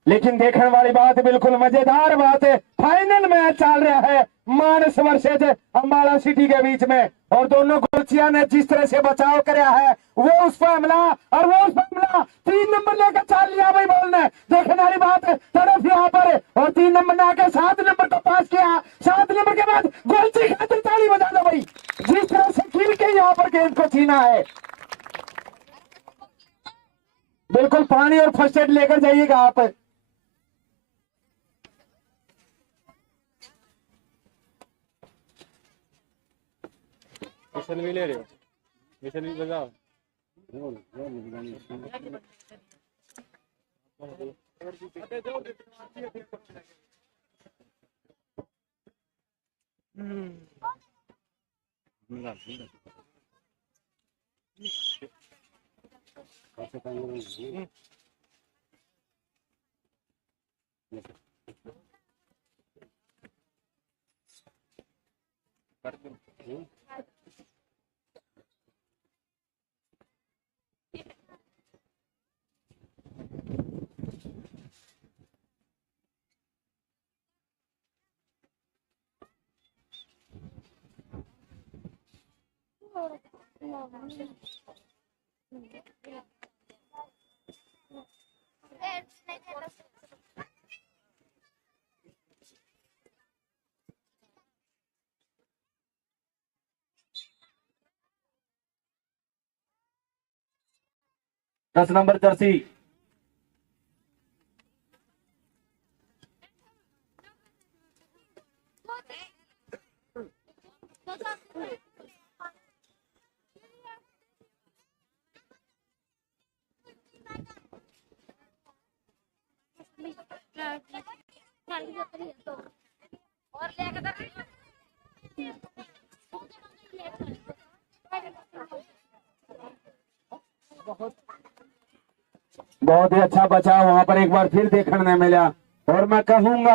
लेकिन देखने वाली बात, बिल्कुल मजेदार बात है, फाइनल मैच चल रहा है मानस वर्सेज अंबाला सिटी के बीच में, और दोनों गोलचिया ने जिस तरह से बचाव कराया है, वो उस पर हमला और वो उस पर हमला, 3 नंबर लेकर चाल लिया भाई बॉल ने। देखने वाली बात है, तरफ यहाँ पर, और 3 नंबर ने आके 7 नंबर को पास किया। 7 नंबर के बाद गोलची खातिर ताली बजा दो भाई, जिस तरह से खेल के यहाँ पर गेंद को छीना है। बिल्कुल पानी और फर्स्ट एड लेकर जाइएगा आप। विशन भी ले रहे हो, विशन भी बजाओ। दस नंबर जर्सी बहुत ही अच्छा बचाव वहां पर एक बार फिर देखने में मिला, और मैं कहूंगा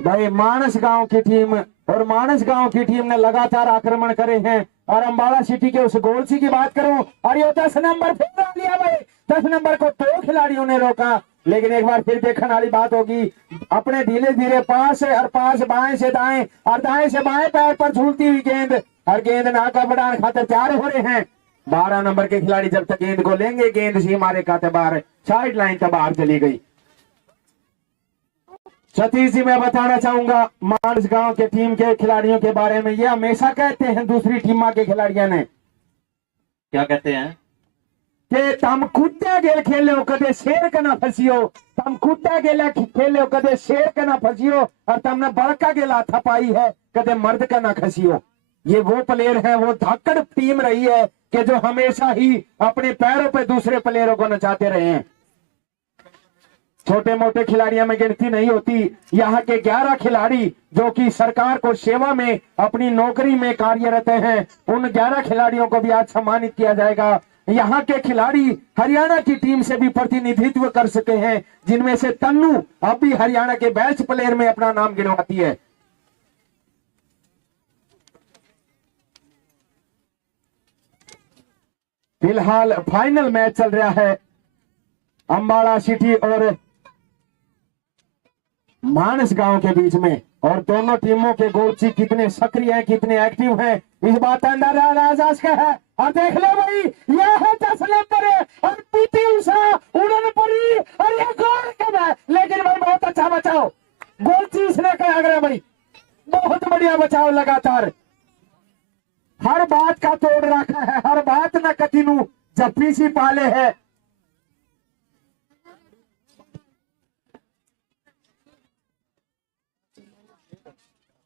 भाई मानस गांव की टीम, और मानस गांव की टीम ने लगातार आक्रमण करे हैं। और अंबाला सिटी के उस गोलसी की बात करूं, और ये 10 नंबर फिर डाल लिया भाई, 10 नंबर को 2 खिलाड़ियों ने रोका। लेकिन एक बार फिर देखने वाली बात होगी, अपने धीरे धीरे पास और पास, बाएं से दाएं और दाएं से बाएं पैर पर झूलती हुई गेंद, और गेंद नाका बढ़ाने खातिर तैयार हो रहे हैं 12 नंबर के खिलाड़ी। जब तक गेंद को लेंगे, गेंद सी मारे खाते बाहर, साइड लाइन तक बाहर चली गई। सतीश जी, मैं बताना चाहूंगा मानस गांव के टीम के खिलाड़ियों के बारे में, ये हमेशा कहते हैं दूसरी टीम के खिलाड़ियों ने, क्या कहते हैं कि तम कुत्ते गेल खेलो कदे शेर का ना फंसियो, तम कुत्ते गेल खेलो कदे शेर का ना फंसियो, और तुमने बड़का गेल हाथा पाई है कदे मर्द का ना खसियो। ये वो प्लेयर है, वो धाकड़ टीम रही है कि जो हमेशा ही अपने पैरों पे दूसरे प्लेयरों को नचाते रहे हैं। छोटे मोटे खिलाड़ियों में गिनती नहीं होती। यहाँ के 11 खिलाड़ी जो कि सरकार को सेवा में अपनी नौकरी में कार्यरत हैं, उन 11 खिलाड़ियों को भी आज सम्मानित किया जाएगा। यहाँ के खिलाड़ी हरियाणा की टीम से भी प्रतिनिधित्व कर सके हैं, जिनमें से तन्नू अब भी हरियाणा के बेस्ट प्लेयर में अपना नाम गिनवाती है। फिलहाल फाइनल मैच चल रहा है अंबाला सिटी और मानस गांव के बीच में, और दोनों टीमों के गोलची कितने सक्रिय हैं, कितने एक्टिव हैं, इस बात का अंदाजा का है। और देख लो भाई, यह है 10 नंबर और पीटी उषा उड़न पड़ी, और ये गोल कब है, लेकिन भाई बहुत अच्छा बचाव, गोलची इसने कहा गया भाई, बहुत बढ़िया बचाव लगातार, हर बात का तोड़ रखा है, हर बात न कतिनु जप्पी सी पाले है।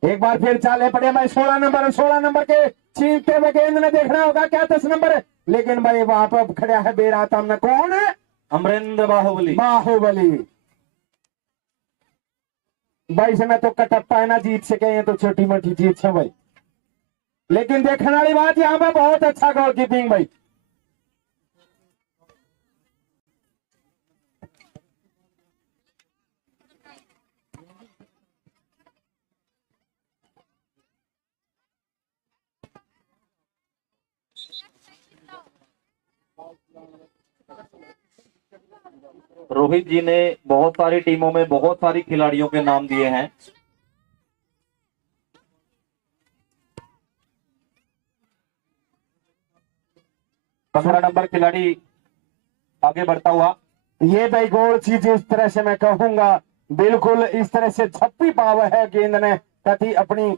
एक बार फिर चाले पड़े भाई 16 नंबर के छीनते हुए गेंद ने देखना होगा क्या 10 नंबर है, लेकिन भाई वहां पर खड़ा है बेराता में, कौन है, अमरेंद्र बाहुबली। बाहुबली भाई से मैं तो कटप्पा है ना जीत सके, ये तो छोटी मोटी जीत से भाई, लेकिन देखने वाली बात यहाँ पे बहुत अच्छा गोलकीपिंग भाई। रोहित जी ने बहुत सारी टीमों में बहुत सारी खिलाड़ियों के नाम दिए हैं। पंद्रह नंबर खिलाड़ी आगे बढ़ता हुआ। ये भाई गोल चीज इस तरह से मैं कहूंगा, बिल्कुल इस तरह से छप्पी पाव है गेंद ने कति अपनी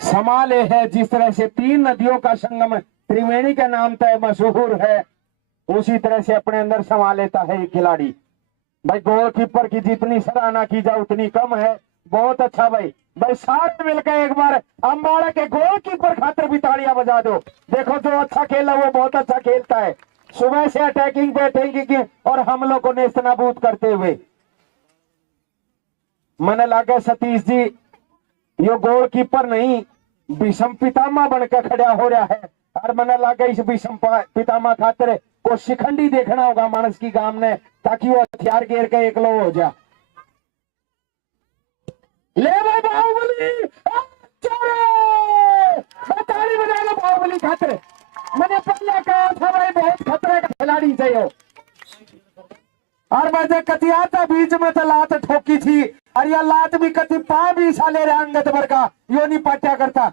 संभाले है। जिस तरह से तीन नदियों का संगम त्रिवेणी का नाम तय मशहूर है, उसी तरह से अपने अंदर संभाल लेता है ये खिलाड़ी। भाई गोलकीपर की जितनी सराहना की जाए उतनी कम है। बहुत अच्छा भाई, भाई साथ मिलकर एक बार अम्बाड़ा के गोलकीपर खातिर भी तालियां बजा दो। देखो जो अच्छा खेला वो बहुत अच्छा खेलता है, सुबह से अटैकिंग पे अटैकिंग और हमलों को नेस्त नाबूद करते हुए। मन लगे सतीश जी यो गोलकीपर नहीं विषम पितामह बनकर खड़ा हो रहा है, और मन लगे इस विषम पितामह खातिर को शिखंडी देखना होगा मानस की गांव ने, ताकि वो हथियार घेर के एकलो हो जा। ले भाई बाहुबली, ताली बजा लो बाहुबली खातिर। मैंने पहले कहा था भाई बहुत खतरे का खिलाड़ी चाहिए। और मैं कतिया था बीच में तो लात ठोकी थी, और यह लात भी कति पा भी साले रहे अंगत भर का यो नहीं पाट्या करता।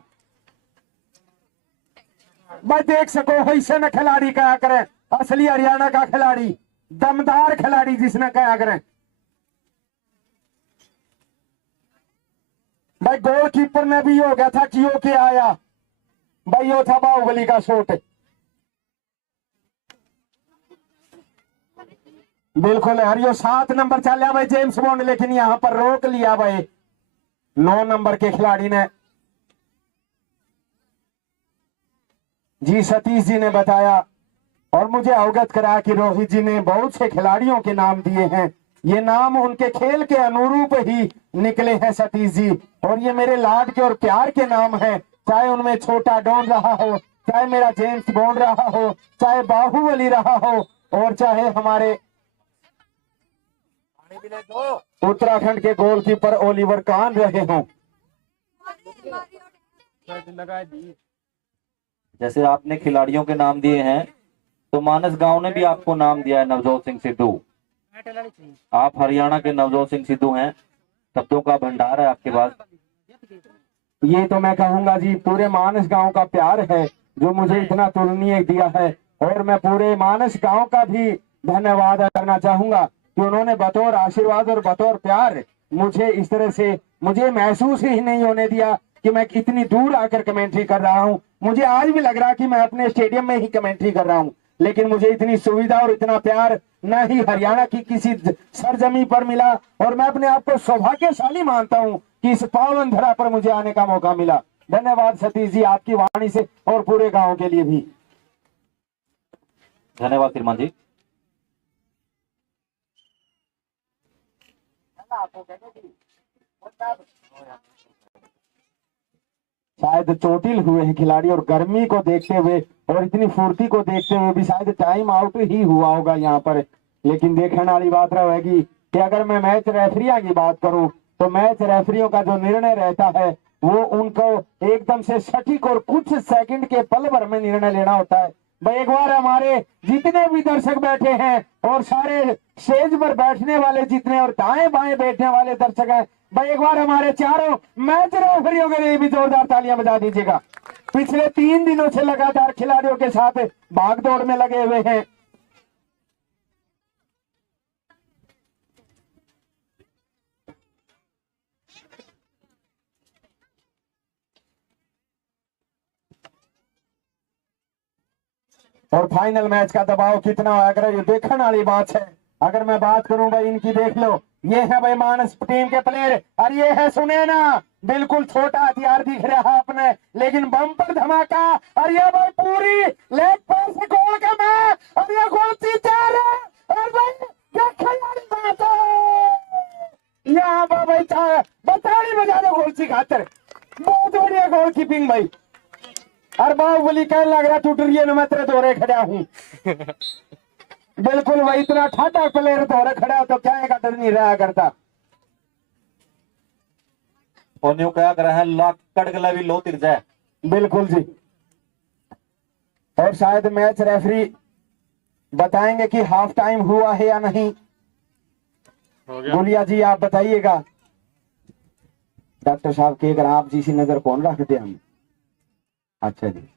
भाई देख सको ऐसे न खिलाड़ी कहा करें, असली हरियाणा का खिलाड़ी, दमदार खिलाड़ी जिसने कहा करें। भाई गोलकीपर ने भी हो गया था कि यो के आया, भाई यो था बाहुबली का शॉट। बिल्कुल यार, यो 7 नंबर चल भाई जेम्स बॉन्ड, लेकिन यहां पर रोक लिया भाई 9 नंबर के खिलाड़ी ने। जी सतीश जी ने बताया और मुझे अवगत करा कि रोहित जी ने बहुत से खिलाड़ियों के नाम दिए हैं। ये नाम उनके खेल के अनुरूप ही निकले हैं सतीश जी, और ये मेरे लाड के और प्यार के नाम हैं। चाहे उनमें छोटा डॉन रहा हो, चाहे मेरा जेम्स बॉन्ड रहा हो, चाहे बाहुबली रहा हो, और चाहे हमारे उत्तराखंड के गोलकीपर ओलिवर कान रहे हों। जैसे आपने खिलाड़ियों के नाम दिए हैं, तो मानस गांव ने भी आपको नाम दिया है नवजोत सिंह सिद्धू। आप हरियाणा के नवजोत सिंह सिद्धू हैं, शब्दों का भंडार है आपके पास। ये तो मैं कहूंगा जी पूरे मानस गांव का प्यार है जो मुझे इतना तुलनीय दिया है, और मैं पूरे मानस गांव का भी धन्यवाद करना चाहूंगा कि उन्होंने बतौर आशीर्वाद और बतौर प्यार मुझे इस तरह से मुझे महसूस ही नहीं होने दिया कि मैं इतनी दूर आकर कमेंट्री कर रहा हूं। मुझे आज भी लग रहा कि मैं अपने स्टेडियम में ही कमेंट्री कर रहा हूं, लेकिन मुझे इतनी सुविधा और इतना प्यार न ही हरियाणा की किसी सरजमी पर मिला, और मैं अपने आप को सौभाग्यशाली मानता हूं कि इस पावन धरा पर मुझे आने का मौका मिला। धन्यवाद सतीश जी आपकी वाणी से और पूरे गांव के लिए भी धन्यवाद श्रीमान जी। शायद चोटिल हुए हैं खिलाड़ी, और गर्मी को देखते हुए और इतनी फुर्ती को देखते हुए भी शायद टाइम आउट ही हुआ होगा यहाँ पर। लेकिन देखने वाली बात रहेगी कि अगर मैं मैच रेफरिया की बात करूं तो मैच रेफरियों का जो निर्णय रहता है वो उनको एकदम से सटीक और कुछ सेकंड के पल भर में निर्णय लेना होता है। भाई एक बार हमारे जितने भी दर्शक बैठे हैं और सारे स्टेज पर बैठने वाले जितने और दाएं बाएं बैठने वाले दर्शक हैं, भाई एक बार हमारे चारों मैच रेफरियों के लिए भी जोरदार तालियां बजा दीजिएगा। पिछले 3 दिनों से लगातार खिलाड़ियों के साथ भागदौड़ में लगे हुए हैं। और फाइनल मैच का दबाव कितना है अगर ये देखने वाली बात है। अगर मैं बात करूं भाई इनकी, देख लो ये है भाई मानस टीम के प्लेयर, और ये है सुने ना बिल्कुल छोटा हथियार दिख रहा है अपने, लेकिन बम्पर धमाका, और ये भाई पूरी लेग पास से गोल का मैं, और ये गोल जीता है। और भाई देखने वाली बात है यहाँ पर भाई बताड़ी बजा दो गोल की खातिर, बहुत बढ़िया गोल कीपिंग भाई। और बाहुबली कहने लग रहा टूट रही है, मैं तेरे दौरे खड़ा हूं। बिल्कुल भाई इतना ठाटा प्लेयर दौरे खड़ा हो तो क्या का डर नहीं रहा करता। और न्यू क्या कर रहा है लाख कड़गला भी लो तिर जाए। बिल्कुल जी, और शायद मैच रेफरी बताएंगे कि हाफ टाइम हुआ है या नहीं। हो गया। गुलिया जी आप बताइएगा। डॉक्टर साहब के अगर आप जी सी नजर कौन रखते हम। अच्छा जी,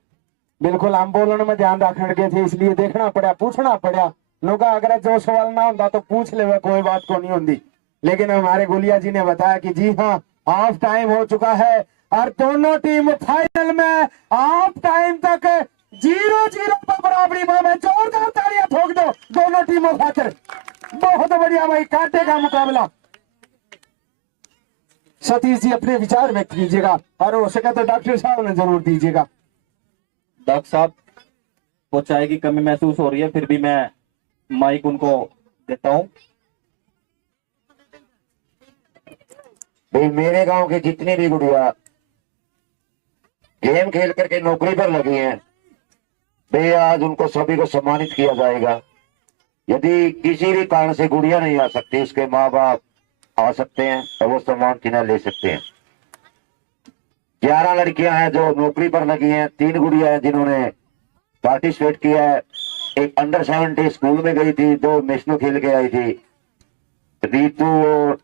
बिल्कुल हम बोलने में ध्यान रखने के थे, इसलिए देखना पड़ा, पूछना पड़ा। नोका अगर जो सवाल ना होता तो पूछ ले, कोई बात को नहीं होती। लेकिन हमारे गुलिया जी ने बताया कि जी हाँ हाफ टाइम हो चुका है और दोनों टीम फाइनल में हाफ टाइम तक 0-0 पर बराबरी में। जोरदार तालियां ठोक दो दोनों टीमों खातिर। बहुत बढ़िया भाई, कांटे का मुकाबला। सतीश जी अपने विचार व्यक्त कीजिएगा और हो सके तो डॉक्टर साहब ने जरूर दीजिएगा। डॉक्टर साहब को चाय की कमी महसूस हो रही है, फिर भी मैं माइक उनको देता हूँ। भाई मेरे गांव के जितनी भी गुड़िया गेम खेल करके नौकरी पर लगी हैं, भाई आज उनको सभी को सम्मानित किया जाएगा। यदि किसी भी कारण से गुड़िया नहीं आ सकती, उसके माँ बाप आ सकते हैं और वो सम्मान चिन्ह ले सकते हैं। 11 लड़कियां हैं जो नौकरी पर लगी हैं, 3 गुड़िया हैं जिन्होंने पार्टिसिपेट किया है। एक अंडर 17 स्कूल में गई थी, 2 नेशनल खेल के आई थी, रीतू और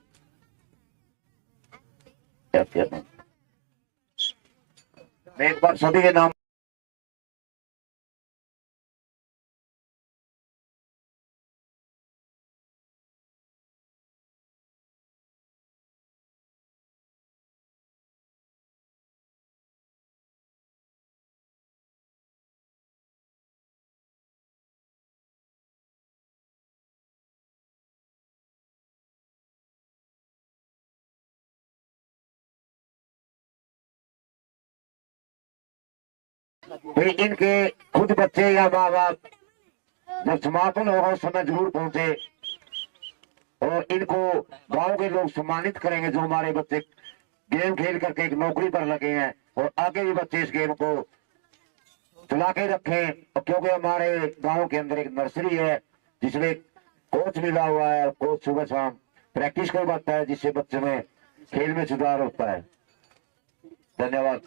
मैं एक बार सभी के नाम भाई इनके खुद बच्चे या माँ बाप जब समापन होगा उस समय जरूर पहुंचे और इनको गांव के लोग सम्मानित करेंगे जो हमारे बच्चे गेम खेल करके एक नौकरी पर लगे हैं और आगे भी बच्चे इस गेम को चला के रखें। क्योंकि हमारे गांव के अंदर एक नर्सरी है जिसमें कोच मिला हुआ है, कोच सुबह शाम प्रैक्टिस करवाता है जिससे बच्चे में खेल में सुधार होता है। धन्यवाद।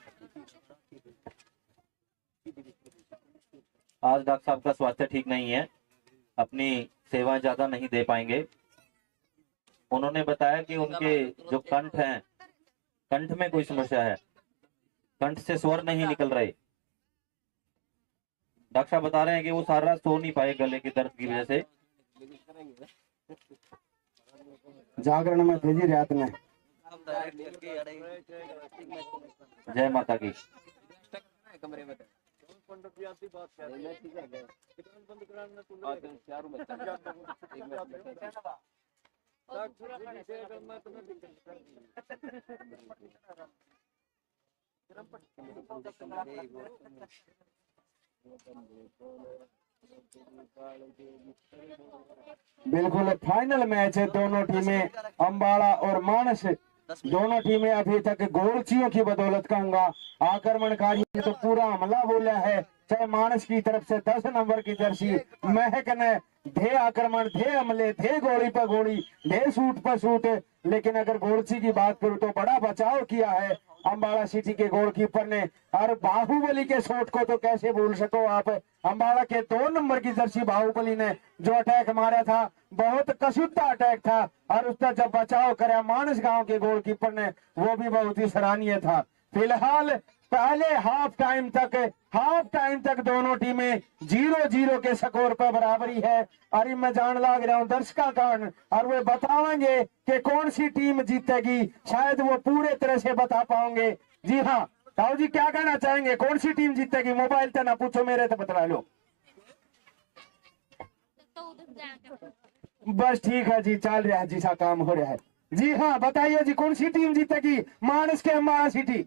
आज डॉक्टर साहब का स्वास्थ्य ठीक नहीं है, अपनी सेवाएं ज्यादा नहीं दे पाएंगे। उन्होंने बताया कि उनके जो कंठ हैं, कंठ में कोई समस्या है, कंठ से स्वर नहीं निकल रहे। डॉक्टर साहब बता रहे हैं कि वो सारा रात सो नहीं पाए गले के दर्द की वजह से। जागरण में भेजी रात में। जय माता की। बिल्कुल फाइनल मैच है, दोनों टीमें अंबाला और मानस, दोनों टीमें अभी तक गोलचियों की बदौलत कहूंगा आक्रमणकारी ने तो पूरा हमला बोला है। चाहे मानस की तरफ से 10 नंबर की जर्सी महक ने ढे आक्रमण, ढे हमले, ढे गोली पर गोली, ढे शूट पर शूट, लेकिन अगर गोलची की बात करूं तो बड़ा बचाव किया है अंबाला सिटी के गोलकीपर ने। और बाहुबली के शॉट को तो कैसे भूल सको आप, अंबाला के 2 नंबर की जर्सी बाहुबली ने जो अटैक मारा था, बहुत कसूता अटैक था और उसका जब बचाव करा मानस गांव के गोलकीपर ने, वो भी बहुत ही सराहनीय था। फिलहाल पहले हाफ टाइम तक दोनों टीमें 0-0 के स्कोर पर बराबरी है। और मैं जान लग रहा हूं दर्शकों कारण और वो बताएंगे कि कौन सी टीम जीतेगी, शायद वो पूरे तरह से बता पाओगे। जी हाँ ताऊ जी क्या कहना चाहेंगे, कौन सी टीम जीतेगी? मोबाइल से ना पूछो, मेरे तो बता लो। बस ठीक है जी, चल रहा है जी, सा काम हो रहा है। जी हाँ बताइए जी, कौन सी टीम जीतेगी? मानस के अंबाला सिटी?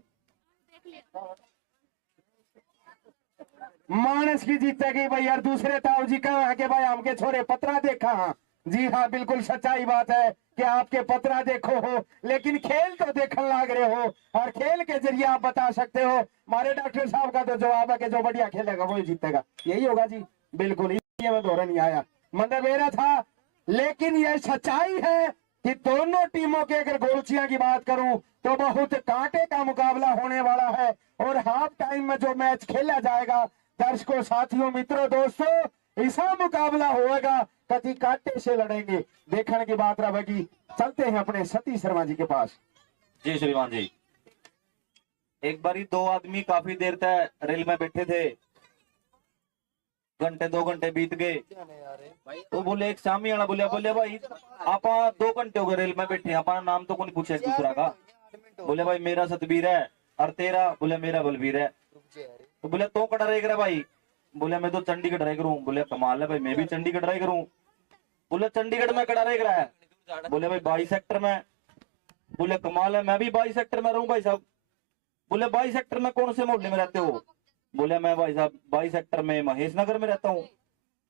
मानस की जीतेगी भाई। यार दूसरे ताऊ जी कहा है कि भाई हमके छोरे पतरा देखा। हाँ जी हाँ बिल्कुल सच्चाई बात है कि आपके पतरा देखो हो, लेकिन खेल तो देखने लग रहे हो और खेल के जरिए आप बता सकते हो। हमारे डॉक्टर साहब का तो जवाब है कि जो बढ़िया खेलेगा वही जीतेगा, यही होगा जी। बिल्कुल ये मैं दोहरा नहीं आया, मतलब मेरा था। लेकिन यह सच्चाई है कि दोनों टीमों के अगर गोलचियां की बात करूं तो बहुत कांटे का मुकाबला होने वाला है। और हाफ टाइम में जो मैच खेला जाएगा, दर्शकों, साथियों, मित्रों, दोस्तों, ऐसा मुकाबला होगा कति कांटे से लड़ेंगे, देखने की बात रहेगी। चलते हैं अपने सतीश शर्मा जी के पास। जी श्रीमान जी, एक बारी दो आदमी काफी देर तक रेल में बैठे थे, घंटे 2 घंटे बीत गए। तो बोले एक शामी वाला बोले भाई आप 2 घंटे हो गए रेल में बैठे, अपना नाम तो कौन पूछे एक दूसरा का। बोले भाई मेरा सतबीर है और तेरा, बोले मेरा बलबीर है। तो बोले तो कड़ा रहेगा भाई, बोले मैं तो चंडीगढ़ रह करूं। बोले कमाल है भाई, मैं भी चंडीगढ़ रह करूं। बोले चंडीगढ़ में कड़ा रह है। बोले भाई 22 सेक्टर में। बोले कमाल है, मैं भी 22 सेक्टर में रहूं भाई साहब। बोले 22 सेक्टर में कौन से मोहल्ले में रहते हो? बोले मैं भाई साहब 22 सेक्टर में महेश नगर में रहता हूँ।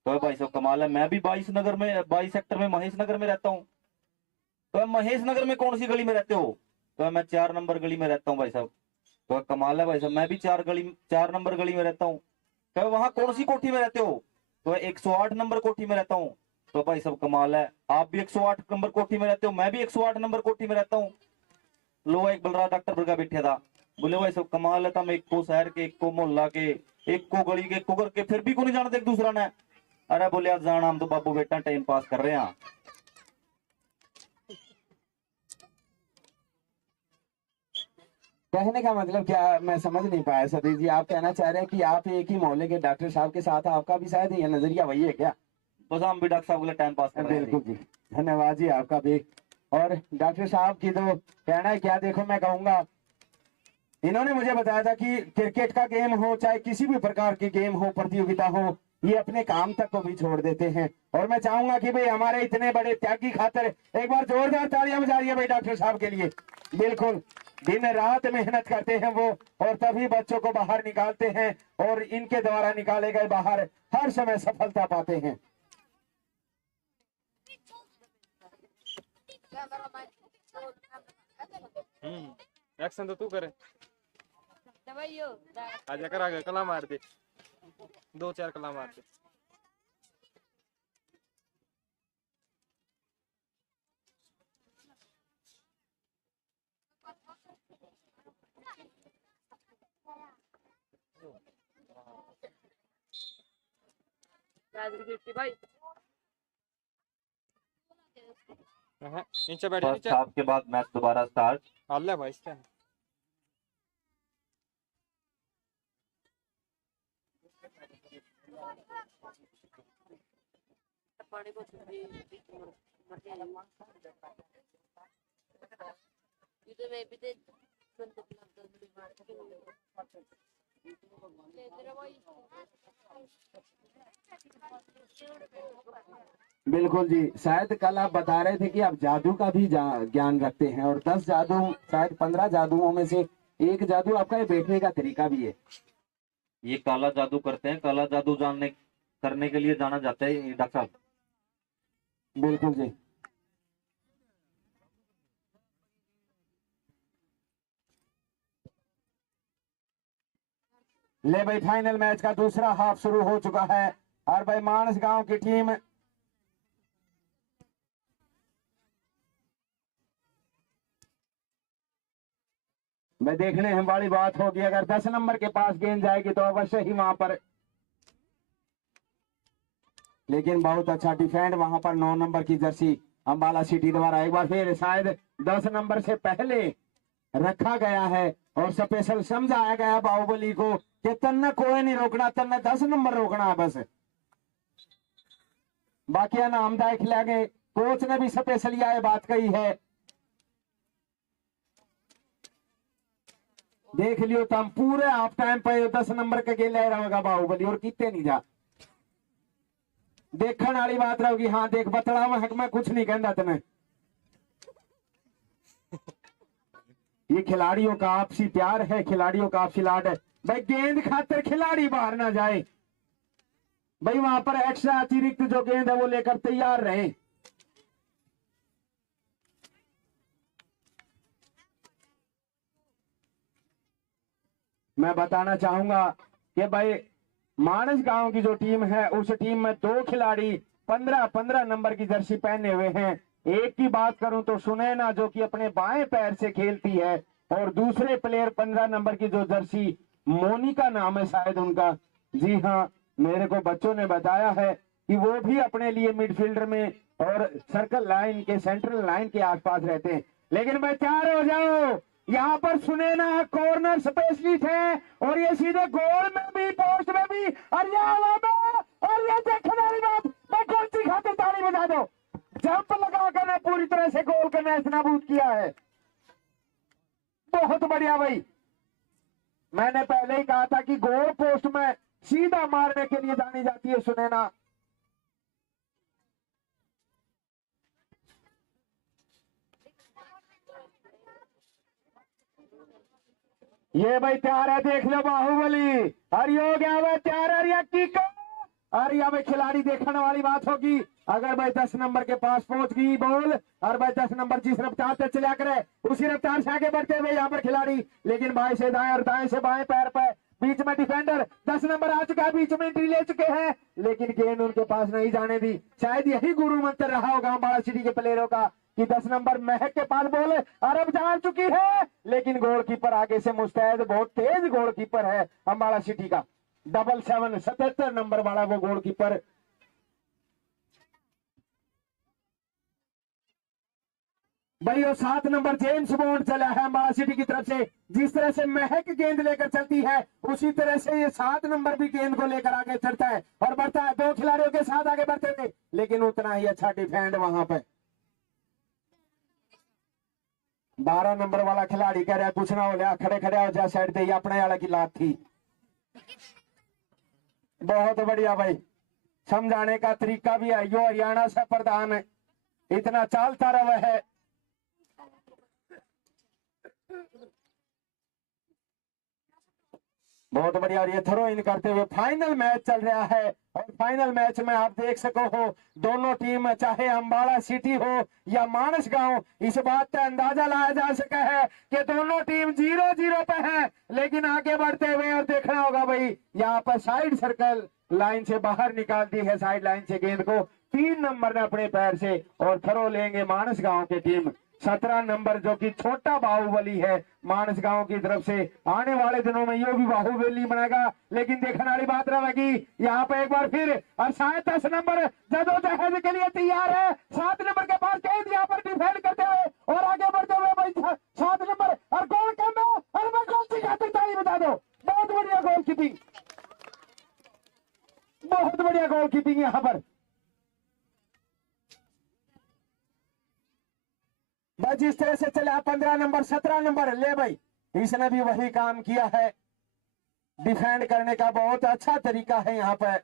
तो भाई साहब कमाल है, मैं भी 22 सेक्टर में महेश नगर में रहता हूँ। तो महेश नगर में कौन सी गली में रहते हो? तो मैं 4 नंबर गली में रहता हूँ भाई साहब। तो कमाल है भाई साहब, मैं भी 4 नंबर गली में रहता हूँ। तो वहां कौन सी कोठी में रहते हो? तो 108 नंबर कोठी में रहता हूँ। तो भाई साहब कमाल है, आप भी 108 नंबर कोठी में रहते हो, मैं भी 108 नंबर कोठी में रहता हूँ। लो एक बलराज डॉक्टर बरगा बैठा था। बोले भाई सब कमाल है, तुम एक को शहर के, एक को मोहल्ला के, एक को गली के, एक को घर के, फिर भी को नहीं जानते एक दूसरा ने। अरे बोले आज जाना, हम तो बाबू बेटा टाइम पास कर रहे हैं। कहने का मतलब क्या मैं समझ नहीं पाया सतीश जी, आप कहना चाह रहे हैं कि आप एक ही मोहल्ले के डॉक्टर साहब के साथ, आपका भी शायद ये नजरिया वही है क्या? बस हम भी डॉक्टर साहब के लिए टाइम पास कर रहे हैं। बिल्कुल जी, धन्यवाद जी आपका भी। और डॉक्टर साहब की तो कहना है क्या, देखो मैं कहूंगा, इन्होंने मुझे बताया था कि क्रिकेट का गेम हो चाहे किसी भी प्रकार की गेम हो, प्रतियोगिता हो, ये अपने काम तक को भी छोड़ देते हैं। और मैं चाहूंगा कि भाई हमारे इतने बड़े त्यागी खातर एक बार जोरदार तालियां बजाइए भाई डॉक्टर साहब के लिए। बिल्कुल दिन रात मेहनत करते हैं वो, और तभी बच्चों को बाहर निकालते हैं, और इनके द्वारा निकाले गए बाहर हर समय सफलता पाते हैं। एक्शन तो तू करे, आजा कर आगे कला मार दे, 2-4 कला मार दे। भाई नीचे बैठ, फर्स्ट नीचे हाफ के बाद मैच दोबारा स्टार्ट। अल्लाह भाई इसका बिल्कुल जी, शायद कल आप बता रहे थे कि आप जादू का भी ज्ञान रखते हैं, और 10 जादू, शायद 15 जादुओं में से एक जादू आपका ये बैठने का तरीका भी है। ये काला जादू करते हैं, काला जादू जानने करने के लिए जाना जाता है ये डॉक्टर साहब। बिल्कुल जी, ले भाई फाइनल मैच का दूसरा हाफ शुरू हो चुका है, और भाई मानस गांव की टीम मैं देखने हम वाली बात होगी, अगर 10 नंबर के पास गेंद जाएगी तो अवश्य ही वहां पर, लेकिन बहुत अच्छा डिफेंड वहां पर 9 नंबर की जर्सी अंबाला सिटी द्वारा एक बार फिर शायद 10 नंबर से पहले रखा गया है, और स्पेशल समझाया गया बाहुबली को कि तन्ने कोई नहीं रोकना, तन्ने 10 नंबर रोकना है बस, बाकी नामदायक खिलागे। कोच ने भी स्पेशल यह बात कही है, देख लियो तुम पूरे हाफ टाइम पे 10 नंबर के गेल रहेगा बाहुबली, और कितने नहीं जा देखने वाली बात रहेगी। हाँ देख बतला मैं कुछ नहीं कहता तुम्हें, ये खिलाड़ियों का आपसी प्यार है, खिलाड़ियों का आपसी लाड है भाई। गेंद खातर खिलाड़ी बाहर ना जाए भाई, वहां पर एक्स्ट्रा अतिरिक्त जो गेंद है वो लेकर तैयार रहे। मैं बताना चाहूंगा कि भाई मानस गांव की जो टीम है, उस टीम में 2 खिलाड़ी 15-15 नंबर की जर्सी पहने हुए हैं। एक की बात करूं तो सुनैना जो कि अपने बाएं पैर से खेलती है, और दूसरे प्लेयर 15 नंबर की जो जर्सी मोनिका नाम है शायद उनका, जी हाँ, मेरे को बच्चों ने बताया है कि वो भी अपने लिए मिडफील्डर में और सर्कल लाइन के सेंट्रल लाइन के आसपास रहते हैं। लेकिन भाई तैयार हो जाओ, यहाँ पर सुनैना कॉर्नर स्पेशलिस्ट है और ये सीधे गोल में भी पोस्ट में भी और ये देखने वाली बात, मैं कौन सी खातिर ताली बजा दो, जंप लगाकर ने पूरी तरह से गोल का मैच नाबूद किया है। बहुत बढ़िया भाई, मैंने पहले ही कहा था कि गोल पोस्ट में सीधा मारने के लिए जानी जाती है सुनैना। ये भाई तैयार है, देख लो बाहुबली, अरे हो गया भाई तैयार है, अरे भाई खिलाड़ी देखने वाली बात होगी। अगर भाई 10 नंबर के पास पहुंच गई बॉल और भाई 10 नंबर जिस रफ्तार से चला करे उसी रफ्तार से आगे बढ़ते हुए यहाँ पर खिलाड़ी, लेकिन बाएं से दाएं और दाएं से बाएं पैर पर बीच में डिफेंडर 10 नंबर आ चुका है, बीच में एंट्री ले चुके हैं, लेकिन गेंद उनके पास नहीं जाने दी। शायद यही गुरु मंत्र रहा होगा अम्बाड़ा सिटी के प्लेयरों का कि 10 नंबर महक के पास बॉल और अब जा चुकी है, लेकिन गोलकीपर आगे से मुस्तैद, बहुत तेज गोलकीपर है अम्बाड़ा सिटी का, 77 77 नंबर वाला वो गोलकीपर। भाई वो 7 नंबर जेम्स बॉन्ड चला है अम्बाड़ा सिटी की तरफ से। जिस तरह से महक गेंद लेकर चलती है उसी तरह से ये 7 नंबर भी गेंद को लेकर आगे चढ़ता है और बढ़ता है, 2 खिलाड़ियों के साथ आगे बढ़ते थे, लेकिन उतना ही अच्छा डिफेंड वहां पे 12 नंबर वाला खिलाड़ी कह रहा है कुछ ना हो लिया, खड़े खड़े हो जा, साइड दे, अपने वाला की लात थी। बहुत बढ़िया भाई, समझाने का तरीका भी है, यो हरियाणा से प्रधान है, इतना चालता रहा है। बहुत बढ़िया, और ये थ्रो इन करते हुए फाइनल मैच चल रहा है और फाइनल मैच में आप देख सको हो दोनों टीम, चाहे अम्बाड़ा सिटी हो या मानस गांव, इस बात का अंदाजा लाया जा सका है कि दोनों टीम 0-0 पे है, लेकिन आगे बढ़ते हुए और देखना होगा भाई यहाँ पर साइड सर्कल लाइन से बाहर निकाल दी है, साइड लाइन से गेंद को 3 नंबर ने अपने पैर से और थ्रो लेंगे मानस गांव की टीम। 17 नंबर जो कि छोटा बाहुबली है मानस गांव की तरफ से, आने वाले दिनों में ये भी बाहुबली बनेगा, लेकिन देखने वाली बात रहेगी यहाँ पे एक बार फिर। और शायद 10 नंबर जदोजहद के लिए तैयार है, 7 नंबर के पास गेंद यहाँ पर डिफेंड करते हुए और आगे बढ़ते हुए भाई 7 नंबर और गोल करना, और मैं कौन सी खातिर ताली बता दो, बहुत बढ़िया गोल कीपिंग, बहुत बढ़िया गोल कीपिंग यहाँ पर। बस जिस तरह से चला 15 नंबर 17 नंबर, ले भाई इसने भी वही काम किया है, डिफेंड करने का बहुत अच्छा तरीका है यहाँ पर।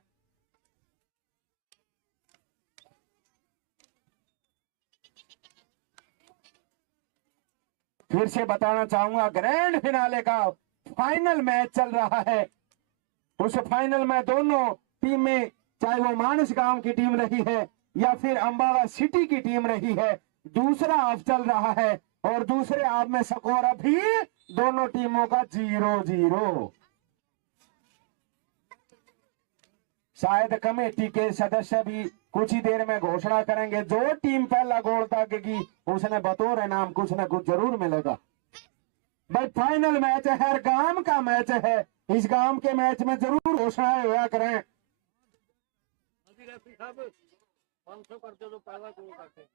फिर से बताना चाहूंगा ग्रैंड फिनाले का फाइनल मैच चल रहा है, उस फाइनल में दोनों टीमें, चाहे वो मानस गांव की टीम रही है या फिर अम्बाड़ा सिटी की टीम रही है, दूसरा हाफ चल रहा है और दूसरे हाफ में स्कोर अभी दोनों टीमों का 0-0। शायद कमेटी के सदस्य भी कुछ ही देर में घोषणा करेंगे, जो टीम पहला गोल दागेगी उसने बतौर इनाम कुछ ना कुछ जरूर मिलेगा। भाई फाइनल मैच है, हर गांव का मैच है, इस गांव के मैच में जरूर घोषणाएं हुआ करें।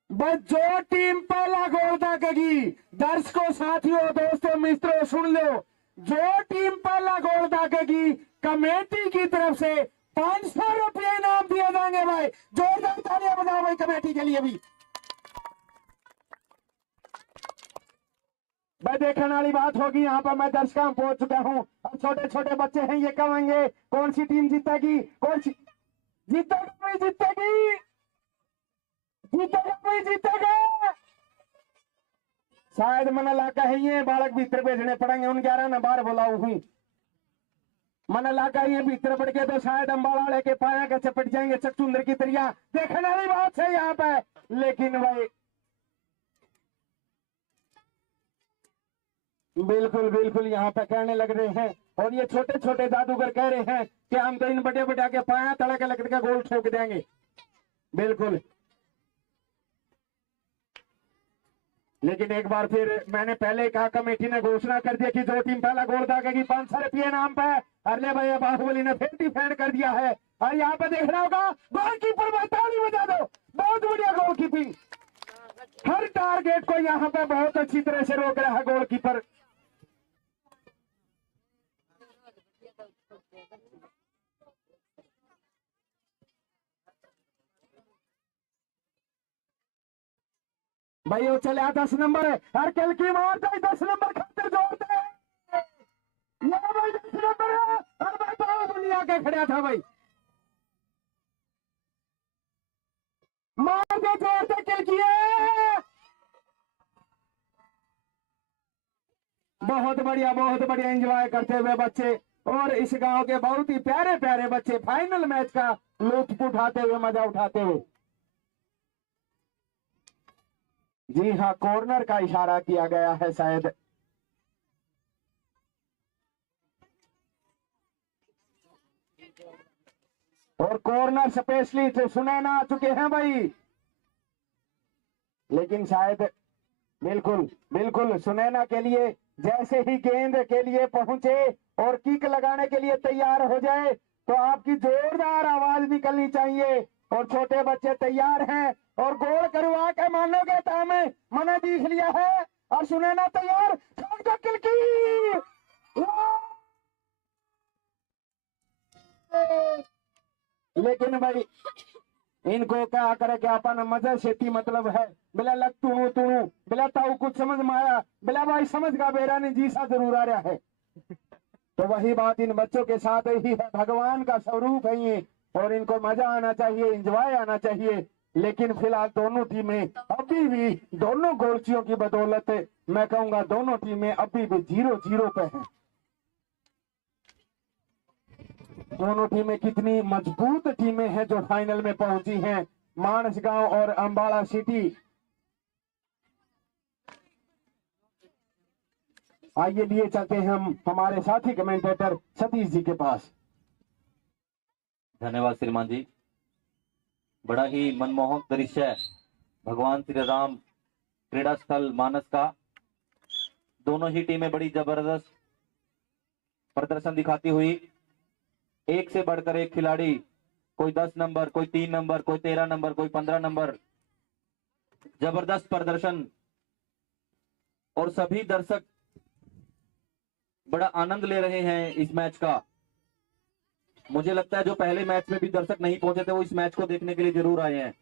बस जो टीम पहला गोल दागेगी, दर्शकों साथियों दोस्तों मित्रों सुन लो, जो टीम पहला गोल दागेगी कमेटी की तरफ से 500 रुपये इनाम दिए जाएंगे। भाई जोरदार तालियां बजाओ भाई कमेटी के लिए भी। भाई देखने वाली बात होगी, यहाँ पर मैं दर्शकों पहुंच चुका हूँ, अब छोटे छोटे बच्चे हैं, ये कहेंगे कौन सी टीम जीतेगी, कौन सी जीतेगी, जीतेगी जीतेगा कोई जीतेगा। शायद मन इलाका है ये बालक भीतर भेजने पड़ेंगे, उन 11 ने बाहर बुलाऊ हुई, मन इलाका ये भीतर पड़ के तो शायद अम्बाड़ा वाले के पाया के चपट जाएंगे चकचुंदर की तरिया, देखने वाली बात है यहाँ पे। लेकिन भाई बिल्कुल बिल्कुल यहाँ पे कहने लग रहे हैं और ये छोटे छोटे जादूगर कह रहे हैं कि हम तो इन बड़े बड़े के पाया तड़ा के लकड़ का गोल ठोक देंगे। बिल्कुल, लेकिन एक बार फिर मैंने पहले कहा, कमेटी ने घोषणा कर दिया कि जो टीम पहला गोल दागेगी 500 रुपये नाम पे। अरे भैया बाहुबली ने फिर डिफेंड कर दिया है और यहाँ पे देखना होगा गोलकीपर में ताली बजा दो, बहुत बढ़िया गोलकीपिंग। हर टारगेट को यहाँ पे बहुत अच्छी तरह से रोक रहा है गोलकीपर। भाई वो चले 10 नंबर है, हर कल की मारता है 10 नंबर खातिर जोड़ते हैं। ये भाई 10 नंबर है और भाई पाव दुनिया के खड़ा था भाई, मार दे जोड़ते किल किए। बहुत बढ़िया एंजॉय करते हुए बच्चे और इस गांव के बहुत ही प्यारे प्यारे बच्चे फाइनल मैच का लुत्फ उठाते हुए, मजा उठाते हुए। जी हाँ, कॉर्नर का इशारा किया गया है शायद। और कॉर्नर स्पेशलिस्ट सुनैना आ चुके हैं भाई, लेकिन शायद बिल्कुल सुनैना के लिए जैसे ही गेंद के लिए पहुंचे और किक लगाने के लिए तैयार हो जाए तो आपकी जोरदार आवाज निकलनी चाहिए। और छोटे बच्चे तैयार हैं और गोल करवा के मानोगे तो हमें मैंने देख लिया है। और सुनैना तैयार, किल की। लेकिन भाई इनको क्या करे कि अपन मजा सेती मतलब है बिला लग तुणु बिला ताऊ कुछ समझ में आया, बिला भाई समझ का बेरा नहीं जी सा जरूर आ रहा है। तो वही बात इन बच्चों के साथ ही है, भगवान का स्वरूप है ये और इनको मजा आना चाहिए, एंजॉय आना चाहिए। लेकिन फिलहाल दोनों टीमें अभी भी, दोनों गोलकियों की बदौलत मैं कहूंगा दोनों टीमें अभी भी 0-0 पे हैं। दोनों टीमें कितनी मजबूत टीमें हैं जो फाइनल में पहुंची हैं, मानस गांव और अंबाला सिटी। आइए लिए चलते हैं हम हमारे साथी कमेंटेटर सतीश जी के पास। धन्यवाद श्रीमान जी। बड़ा ही मनमोहक दृश्य है भगवान श्री राम क्रीड़ा स्थल मानस का। दोनों ही टीमें बड़ी जबरदस्त प्रदर्शन दिखाती हुई, एक से बढ़कर एक खिलाड़ी, कोई 10 नंबर, कोई 3 नंबर, कोई 13 नंबर, कोई 15 नंबर, जबरदस्त प्रदर्शन। और सभी दर्शक बड़ा आनंद ले रहे हैं इस मैच का। मुझे लगता है जो पहले मैच में भी दर्शक नहीं पहुंचे थे वो इस मैच को देखने के लिए जरूर आए हैं।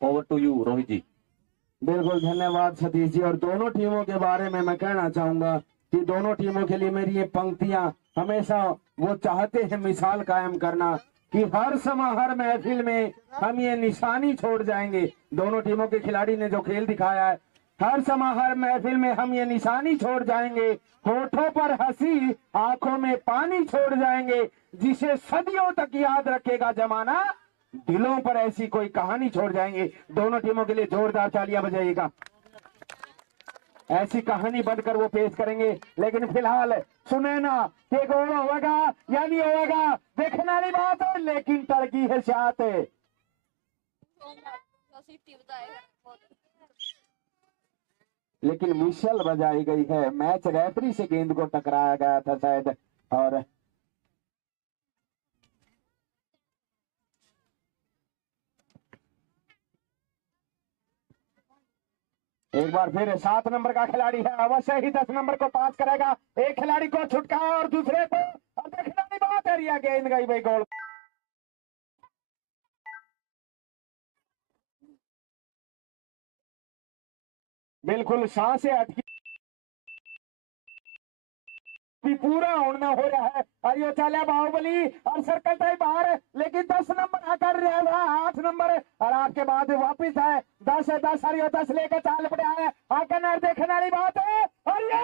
ओवर टू यू रोहित जी। बिल्कुल धन्यवाद सतीश जी। और दोनों टीमों के बारे में मैं कहना चाहूंगा कि दोनों टीमों के लिए मेरी ये पंक्तियां हमेशा वो चाहते हैं मिसाल कायम करना कि हर समय हर महफिल में हम ये निशानी छोड़ जाएंगे। दोनों टीमों के खिलाड़ी ने जो खेल दिखाया है, हर समय हर महफिल में हम ये निशानी छोड़ जाएंगे, होठों पर हंसी आंखों में पानी छोड़ जाएंगे, जिसे सदियों तक याद रखेगा जमाना, दिलों पर ऐसी कोई कहानी छोड़ जाएंगे। दोनों टीमों के लिए जोरदार तालियां बजाइएगा। ऐसी कहानी बनकर वो पेश करेंगे। लेकिन फिलहाल सुनैना के गोल होगा या नहीं होगा देखने वाली बात है, लेकिन तड़की है साथ है। लेकिन मिशल बजाई गई है, मैच रेफरी से गेंद को टकराया गया था शायद। और एक बार फिर 7 नंबर का खिलाड़ी है, अवश्य ही 10 नंबर को पास करेगा। एक खिलाड़ी को छुटकारा और दूसरे को, और देखने वाली बात है रिया गेंद गई भाई गोल। बिल्कुल सांसें अटकी, पूरा उड़ना हो रहा है। और ये चला बाहुबली और सर्कल टाइप बाहर, लेकिन 10 नंबर आकर रहा था, 8 नंबर और आपके बाद वापिस है 10 है 10 और ये 10 लेकर चाल पड़ा है। आकर देखने वाली बात है। और ये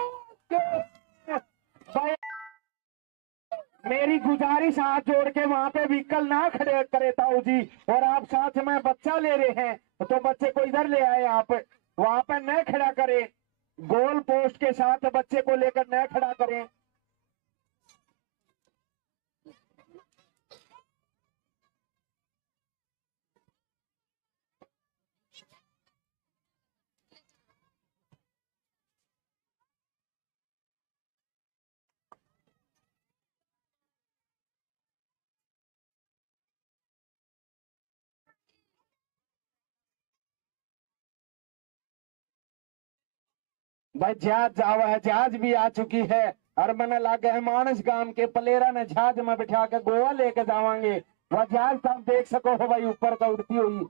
मेरी गुजारिश हाथ जोड़ के वहां पे व्हीकल ना खड़े करे ताऊ जी, और आप साथ में बच्चा ले रहे हैं तो बच्चे को इधर ले आए, आप वहां पे न खड़ा करें, गोल पोस्ट के साथ बच्चे को लेकर न खड़ा करें। भाई जहाज जावा है, जहाज भी आ चुकी है और मैंने लागे है मानस गांव के प्लेयरा ने जहाज में बिठा के गोवा लेके जावांगे। वह जहाज तो आप देख सको हो भाई ऊपर का उड़ती हुई।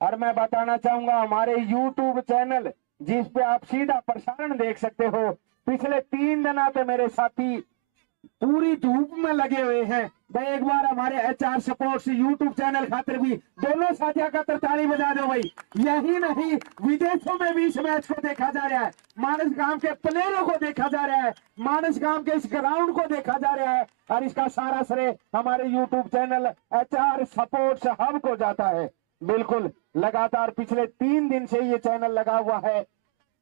और मैं बताना चाहूंगा हमारे YouTube चैनल जिस पे आप सीधा प्रसारण देख सकते हो, पिछले 3 दिन आते मेरे साथी पूरी धूप में लगे हुए हैं। भाई एक बार हमारे HR सपोर्ट्स YouTube चैनल खातिर भी दोनों साथियों का ताली बजा दो भाई। यही नहीं, विदेशों में भी इस मैच को देखा जा रहा है, मानस गांव के प्लेयरों को देखा जा रहा है, मानस गांव के इस ग्राउंड को देखा जा रहा है और इसका सारा श्रेय हमारे YouTube channel HR supports hub को जाता है। बिल्कुल लगातार पिछले 3 दिन से ये चैनल लगा हुआ है,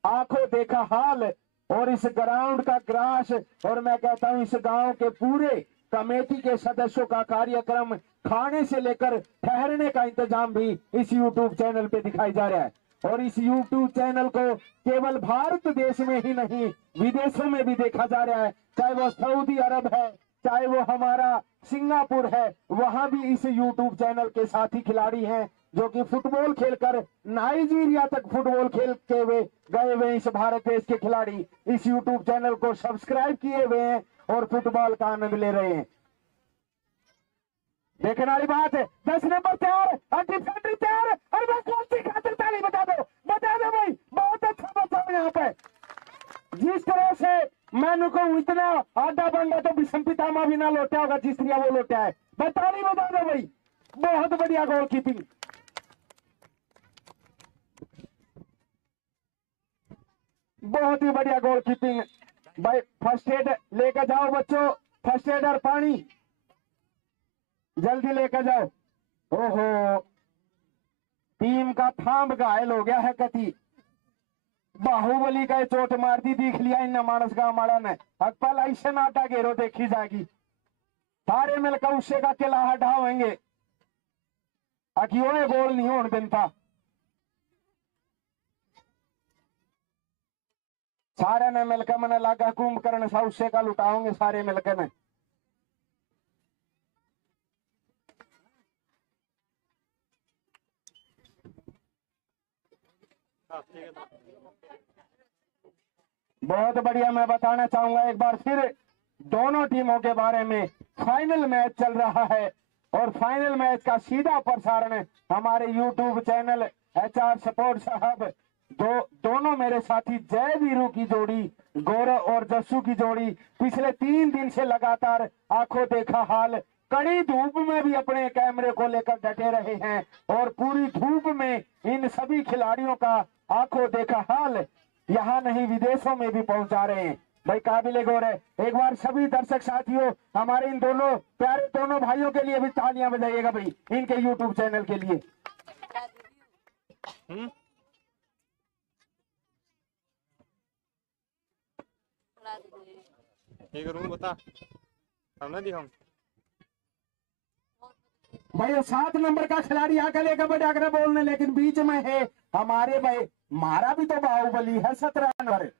आंखों देखा हाल और इस ग्राउंड का ग्रास और मैं कहता हूं इस गांव के पूरे कमेटी के सदस्यों का कार्यक्रम, खाने से लेकर ठहरने का इंतजाम भी इस YouTube चैनल पे दिखाई जा रहा है। और इस YouTube चैनल को केवल भारत देश में ही नहीं विदेशों में भी देखा जा रहा है, चाहे वो सऊदी अरब है, चाहे वो हमारा सिंगापुर है, वहां भी इस YouTube चैनल के साथी खिलाड़ी हैं जो कि फुटबॉल खेलकर नाइजीरिया तक फुटबॉल खेल के हुए गए हुए इस भारत देश के खिलाड़ी इस YouTube चैनल को सब्सक्राइब किए हुए हैं और फुटबॉल का आनंद ले रहे हैं। देखने वाली बात है, 10 नंबर तैयार और डिफेंडर तैयार और मैं कौन सी खातिर ताली बता दो भाई, बहुत अच्छा बचाव यहाँ पे। जिस तरह से मैंने को इतना आधा बंदा तो विषम पितामह भी ना लौटा होगा जिस तरह वो लौटा है, ताली बता दो भाई, बहुत बढ़िया गोल कीपिंग। बहुत ही बढ़िया गोल कीपिंग भाई। फर्स्ट एड लेकर जाओ बच्चों, फर्स्ट एड और पानी जल्दी लेकर जाओ। ओहो, टीम का थांब घायल हो गया है कति, बाहुबली का चोट मार दी दिख लिया इन मानस गांव माड़ा ने। अकपल ऐसे नाटा घेरो देखी जाएगी, सारे मिलकर उससे का किला हटावेंगे अकियो गोल नहीं होने देता। सारे ने मिलकर मैंने लगा कुंभकर्ण सा उससे का लुटाओगे सारे मिलकर ने। बहुत बढ़िया। मैं बताना चाहूंगा एक बार फिर दोनों टीमों के बारे में। फाइनल मैच चल रहा है और फाइनल मैच का सीधा प्रसारण हमारे YouTube channel HR supports hub दोनों मेरे साथी जय वीरू की जोड़ी, गौरव और जस्सू की जोड़ी पिछले 3 दिन से लगातार आंखों देखा हाल कड़ी धूप में भी अपने कैमरे को लेकर डटे रहे हैं और पूरी धूप में इन सभी खिलाड़ियों का आंखों देखा हाल यहाँ नहीं विदेशों में भी पहुंचा रहे हैं। भाई काबिले गौर है। एक बार सभी दर्शक साथियों हमारे इन दोनों प्यारे दोनों भाइयों के लिए भी तालियां बजाइएगा भाई, इनके YouTube चैनल के लिए। ये करूँ बता हमने दी हम भाई 7 नंबर का खिलाड़ी आकर लेकर बढ़ा कर बोलने, लेकिन बीच में है हमारे भाई मारा भी तो बाहुबली है 17 नंबर।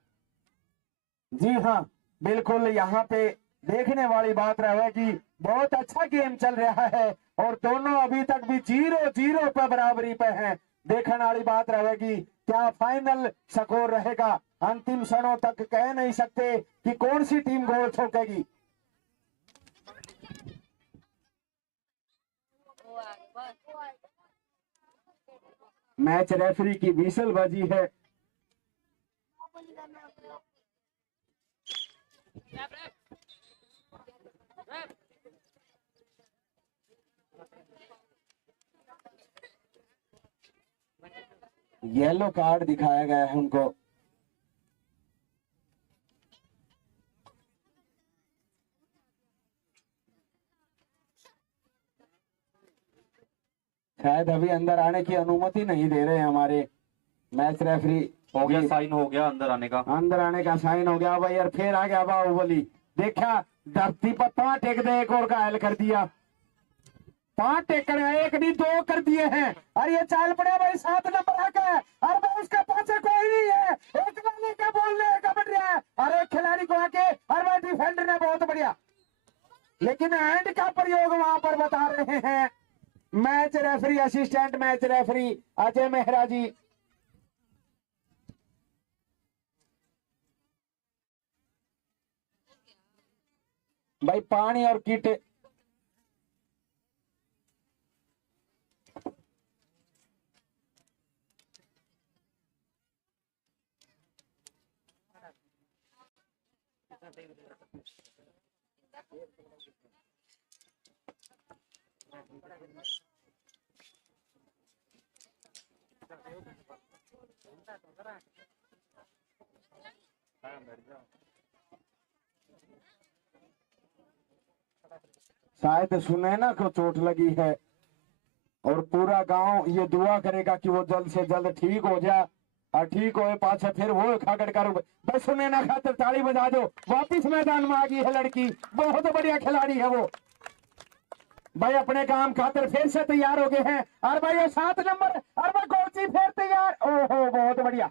जी हाँ बिल्कुल, यहाँ पे देखने वाली बात रहे कि बहुत अच्छा गेम चल रहा है और दोनों अभी तक भी 0-0 पर बराबरी पे हैं। देखने वाली बात रहेगी क्या फाइनल स्कोर रहेगा, अंतिम क्षणों तक कह नहीं सकते कि कौन सी टीम गोल ठोकेगी। मैच रेफरी की व्हिसल बजी है। येलो कार्ड दिखाया गया है उनको। शायद अभी अंदर आने की अनुमति नहीं दे रहे हमारे मैच रेफरी। हो गया साइन, हो गया अंदर आने का, अंदर आने का साइन हो गया भाई। यार फिर आ गया बाहुबली, देखा धरती पर 5 टेक दे, एक और घायल कर दिया। 5 टेकड़ है, 1 नहीं 2 कर दिए हैं। और ये चाल पड़े भाई 7 नंबर आकर, और भाई उसके पाछे कोई नहीं है, एक वाले का बोलने का बढ़ रहा है और एक खिलाड़ी को आके और भाई डिफेंडर ने बहुत बढ़िया, लेकिन हैंड का प्रयोग वहां पर बता रहे हैं match referee, assistant match referee Ajay Mehra ji. भाई पानी और किट शायद सुनैना को चोट लगी है और पूरा गांव ये दुआ करेगा कि वो जल्द से जल्द ठीक हो जाए और ठीक होए पाछे फिर वो खागड़ करो। बस सुनैना खातिर ताली बजा दो। वापिस मैदान में आ गई है लड़की, बहुत बढ़िया खिलाड़ी है वो भाई, अपने काम खातिर फिर से तैयार हो गए हैं। और भाई वो 7 नंबर और भाई गोची फिर तैयार। ओहो बहुत बढ़िया।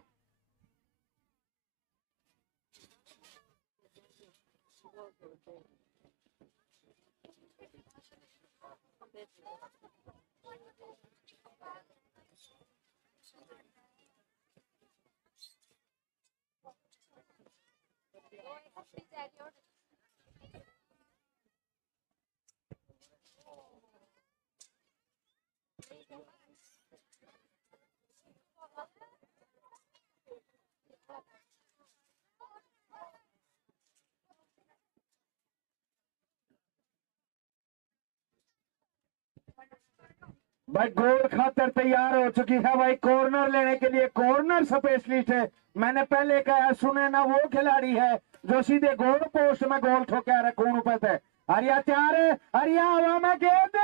भाई गोल खातर तैयार हो चुकी है भाई, कॉर्नर लेने के लिए। कॉर्नर स्पेशलिस्ट है, मैंने पहले कहा सुने ना, वो खिलाड़ी है जो सीधे गोल पोस्ट में गोल ठोके रखून पे। अरिया तैयार है, अरिया हवा में गेंद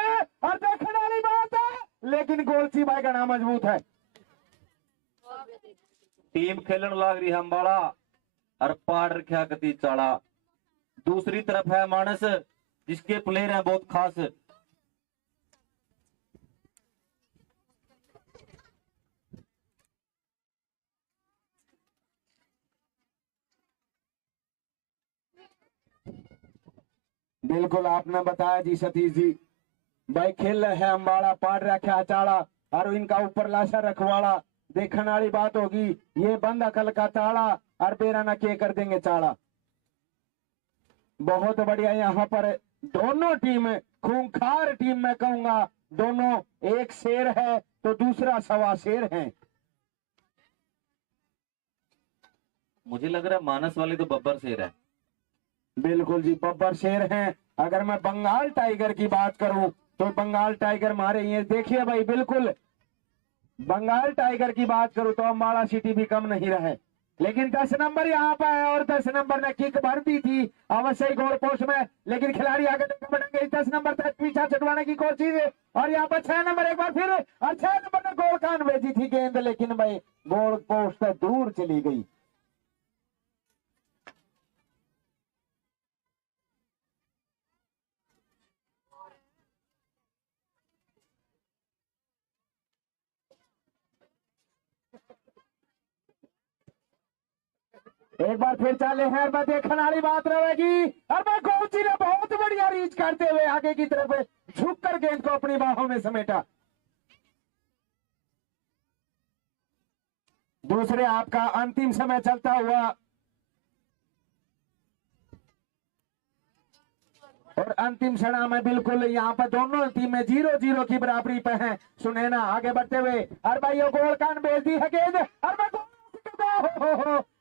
और देखने वाली बात है, लेकिन गोलची भाई गणा मजबूत है। टीम खेलन लाग रही अंबाड़ा और पाड़ रखा कती चाड़ा। दूसरी तरफ है मानस जिसके प्लेयर हैं बहुत खास। बिल्कुल आपने बताया जी सतीश जी। भाई खेल है अंबाड़ा, पाड़ रखा चाड़ा और इनका ऊपर लाशा रखवाड़ा। देखने वाली बात होगी, ये बंद अकल का चाड़ा और बेरा न के कर देंगे चाड़ा। बहुत बढ़िया। यहाँ पर दोनों टीम खूंखार टीम मैं कहूंगा, दोनों एक शेर है तो दूसरा सवा शेर है। मुझे लग रहा है मानस वाली तो बब्बर शेर है। बिल्कुल जी बब्बर शेर हैं। अगर मैं बंगाल टाइगर की बात करूं तो बंगाल टाइगर मारे ये देखिए भाई, बिल्कुल बंगाल टाइगर की बात करूं तो अम्बाड़ा सिटी भी कम नहीं रहे। लेकिन 10 नंबर यहाँ पर है और 10 नंबर ने किक भर दी थी अवश्य ही गोल पोस्ट में, लेकिन खिलाड़ी आगे बढ़ेंगे। 10 नंबर तक पीछा छुटवाने की कोशिश और यहाँ पर 6 नंबर एक बार फिर और 6 नंबर ने गोल कान भेजी थी गेंद, लेकिन भाई गोल पोस्ट दूर चली गई। एक बार फिर चाले हैं, मैं देखने वाली बात रहेगी। और मैं कोची ने बहुत बढ़िया रीच करते हुए आगे की तरफ झुककर गेंद को अपनी बाहों में समेटा। दूसरे आपका अंतिम समय चलता हुआ और अंतिम क्षण में बिल्कुल यहाँ पर दोनों टीमें 0-0 की बराबरी पे हैं। सुनैना आगे बढ़ते हुए और भाई गोल कान भेज दी है गेंद और मैं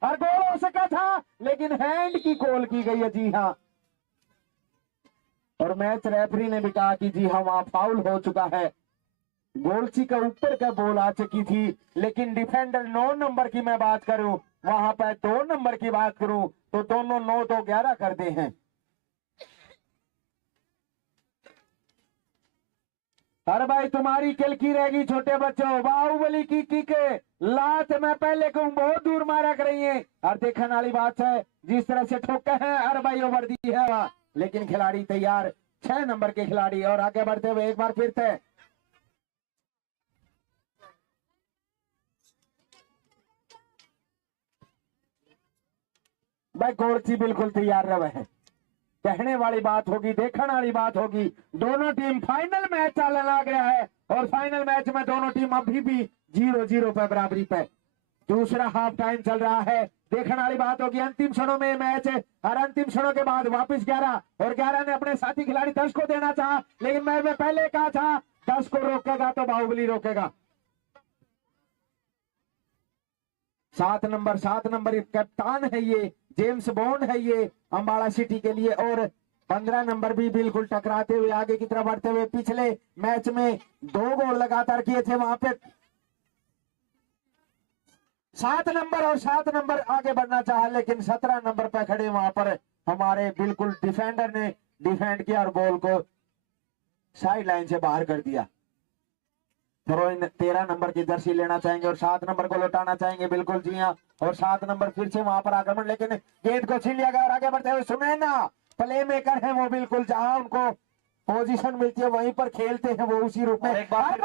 और गोल हो सका था, लेकिन हैंड की कॉल की गई है। जी हाँ, और मैच रेफरी ने भी कहा कि जी हाँ वहां फाउल हो चुका है। गोलची का ऊपर का बॉल आ चुकी थी, लेकिन डिफेंडर 9 नंबर की मैं बात करूं, वहां पर 2 नंबर की बात करूं तो दोनों 9-2-11 करते हैं। अरे भाई तुम्हारी किल की रहेगी छोटे बच्चों। बाहुबली की किक लात मैं पहले कहूं बहुत दूर मारा कर रही है और देखने वाली बात है जिस तरह से ठोका है। अरे भाई ओवर दी है वहां, लेकिन खिलाड़ी तैयार 6 नंबर के खिलाड़ी और आगे बढ़ते हुए एक बार फिर से भाई गोरची बिल्कुल तैयार रहे हैं। कहने वाली बात होगी, देखने वाली बात होगी। दोनों टीम फाइनल मैच चलने लग गया है और फाइनल मैच में दोनों टीम अभी भी 0-0 पे बराबरी पे। दूसरा हाफ टाइम चल रहा है। देखने वाली बात होगी अंतिम क्षणों में मैच है और अंतिम क्षणों के बाद वापस 11 और 11 ने अपने साथी खिलाड़ी 10 को देना चाहा, लेकिन मैं पहले कहा था 10 को रोकेगा तो बाहुबली रोकेगा। 7 नंबर कप्तान है ये, जेम्स बॉन्ड है ये अंबाला सिटी के लिए। और 15 नंबर भी बिल्कुल टकराते हुए आगे की तरफ बढ़ते हुए, पिछले मैच में 2 गोल लगातार किए थे वहां पे। 7 नंबर और 7 नंबर आगे बढ़ना चाहा, लेकिन 17 नंबर पे खड़े वहां पर हमारे बिल्कुल डिफेंडर ने डिफेंड किया और बॉल को साइड लाइन से बाहर कर दिया। थ्रो इन 13 नंबर की जर्सी लेना चाहेंगे और 7 नंबर को लौटाना चाहेंगे, बिल्कुल जी हाँ। और 7 नंबर फिर से वहां पर आक्रमण, लेकिन गेंद को छीन लिया गया और आगे बढ़ते हुए सुनैना प्ले मेकर है वो, बिल्कुल जहां उनको पोजीशन मिलती है वहीं पर खेलते हैं वो उसी रूप में। एक बार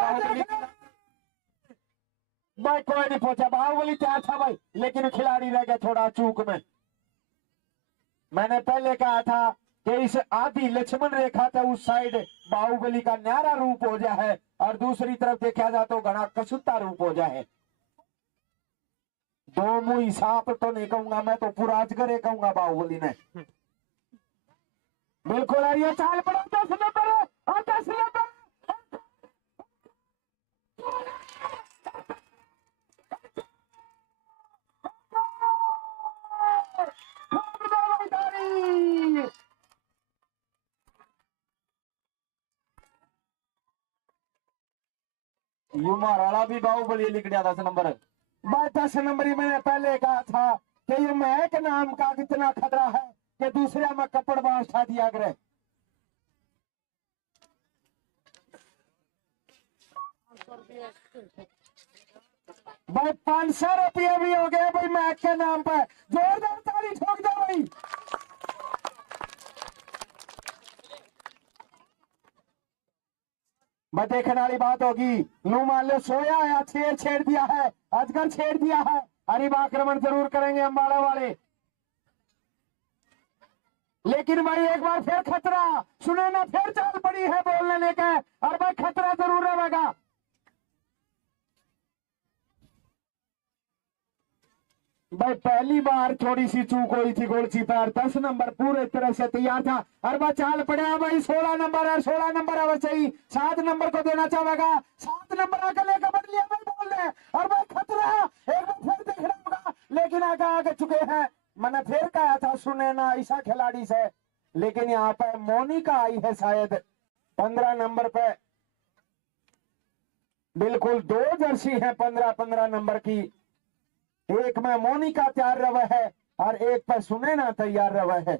भाई कोई नहीं पहुंचा, बाहुबली तैयार था भाई, लेकिन खिलाड़ी रह गया थोड़ा चूक में। मैंने पहले कहा था कि इस आधी लक्ष्मण रेखा था उस साइड बाहुबली का न्यारा रूप हो जाए और दूसरी तरफ देखा जाए तो घना कसुत्ता रूप हो जाए। 2 मुंह सांप तो नहीं कहूंगा मैं, तो पूरा अजगर कहूंगा बाहुबली ने। बिल्कुल आ रही है चाल पड़ा 10 नंबर और 10 नंबर युमाराला भी बाहुबली लिख दिया 10 नंबर। बात 10 नंबर ही मैंने पहले कहा था कि ये महक नाम का कितना खतरा है कि दूसरे में कपड़ बांस उठा दिया करे। भाई 500 रुपये भी हो गए भाई महक के नाम पर, जोरदार ताली ठोक दो भाई। मैं देखने वाली बात होगी, नू मान लो सोया है, छेड़ दिया है, अजगर छेड़ दिया है, हरिब आक्रमण जरूर करेंगे अंबाला वाले। लेकिन भाई एक बार फिर खतरा, सुने ना फिर चाल पड़ी है बॉल लेने का और भाई खतरा जरूर रहेगा। भाई पहली बार थोड़ी सी चूक हुई थी गोलकीपर, 10 नंबर पूरे तरह से तैयार था और वह चाल पड़ा भाई 16 नंबर और 16 नंबर अवश्य चाहिए 7 नंबर को देना चाहेगा। 7 नंबर आकर लेकर बढ़ लिया भाई बोल रहे और भाई खतरा एक बार फिर देखना होगा, लेकिन आगे चुके हैं। मैंने फिर कहा था सुने ना ऐसा खिलाड़ी से, लेकिन यहाँ पर मोनिका आई है शायद 15 नंबर पे। बिल्कुल 2 जर्सी है 15-15 नंबर की, एक में मोनिका तैयार रवा है और एक पर सुनैना तैयार रवा है।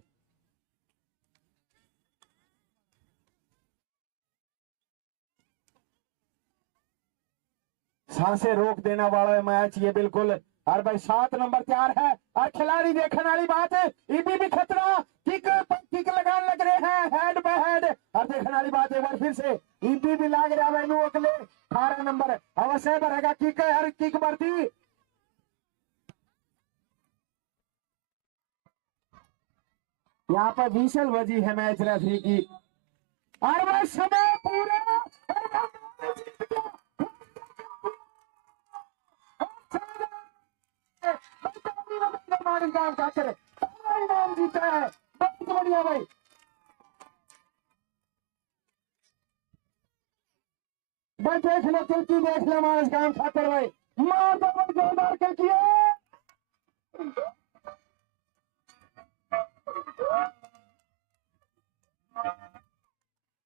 सांसें रोक देने वाला मैच ये बिल्कुल। और भाई 7 नंबर तैयार है और खिलाड़ी देखने वाली बात है, इबी भी खतरा, किक लगाने लग रहे हैं हेड बाय हेड और देखने वाली बात है, एक बार फिर से इबी भी लाग रहा है अगले 18 नंबर अवश्य बढ़ेगा, किक हर किक बढ़ती। यहाँ पर विशल बजी है मैच रेफरी की और वह समय पूरा इनाम जीता है, बहुत बढ़िया भाई। भाई देख लो किलकी, देख लो मानस काम खातर भाई, मार दो भाई जोरदार किलकी है।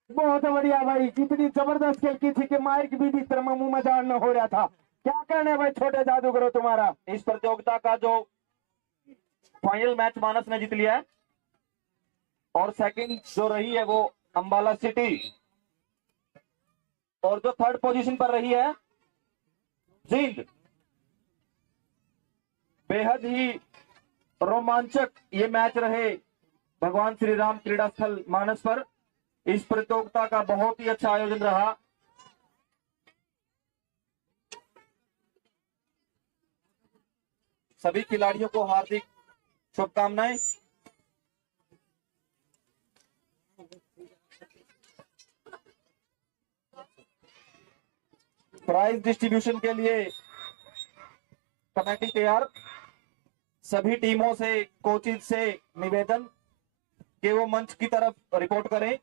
बहुत बढ़िया भाई, इतनी जबरदस्त खेल की थी कि माइक भी मुंह में जान हो रहा था। क्या कहने भाई छोटे जादूगरों तुम्हारा। इस प्रतियोगिता का जो फाइनल मैच मानस ने जीत लिया है और सेकंड जो रही है वो अंबाला सिटी, और जो थर्ड पोजीशन पर रही है जींद। बेहद ही रोमांचक ये मैच रहे भगवान श्री राम क्रीड़ा स्थल मानस पर। इस प्रतियोगिता का बहुत ही अच्छा आयोजन रहा। सभी खिलाड़ियों को हार्दिक शुभकामनाएं। प्राइज डिस्ट्रीब्यूशन के लिए कमेटी तैयार। सभी टीमों से, कोचिज से निवेदन कि वो मंच की तरफ रिपोर्ट करें।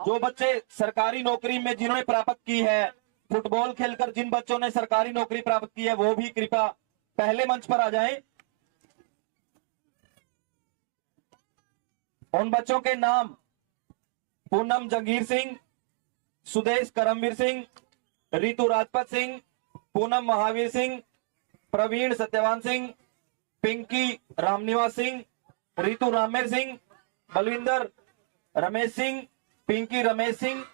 जो बच्चे सरकारी नौकरी में जिन्होंने प्राप्त की है, फुटबॉल खेलकर जिन बच्चों ने सरकारी नौकरी प्राप्त की है, वो भी कृपया पहले मंच पर आ जाएं। उन बच्चों के नाम पूनम जंगीर सिंह, सुदेश करमवीर सिंह, रितु राजपत सिंह, पूनम महावीर सिंह, प्रवीण सत्यवान सिंह, पिंकी रामनिवास सिंह, रितु रामेर सिंह, बलविंदर रमेश सिंह, पिंकी रमेश सिंह,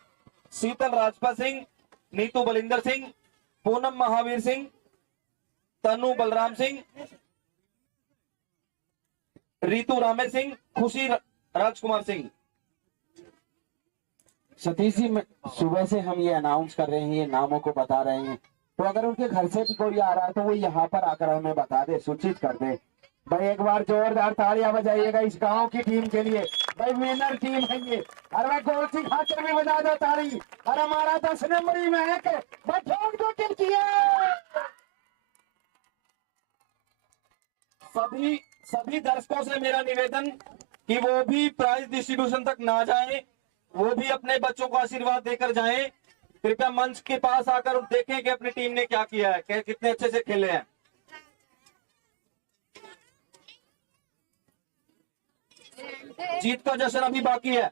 शीतल राजपत सिंह, नीतू बलिंदर सिंह, पूनम महावीर सिंह, तनु बलराम सिंह, रितु रामेर सिंह, खुशी राजकुमार सिंह। सतीश जी, सुबह से हम ये अनाउंस कर रहे हैं, ये नामों को बता रहे हैं, तो अगर उनके घर से भी कोई आ रहा है तो वो यहाँ पर आकर हमें बता दे, सूचित कर दे। भाई एक बार जोरदार तालियां बजाइएगा इस गांव की टीम के लिए। भाई विनर टीम है ये। अरे भाई गोल सी खाकर भी बजा दो ताली। अरे हमारा 10 नंबरी में है कि ठोक दो टिमकिया। सभी सभी दर्शकों से मेरा निवेदन कि वो भी प्राइज डिस्ट्रीब्यूशन तक ना जाएं, वो भी अपने बच्चों को आशीर्वाद देकर जाएं। कृपया मंच के पास आकर देखें कि अपनी टीम ने क्या किया है, कितने अच्छे से खेले हैं। जीत का जश्न अभी बाकी है।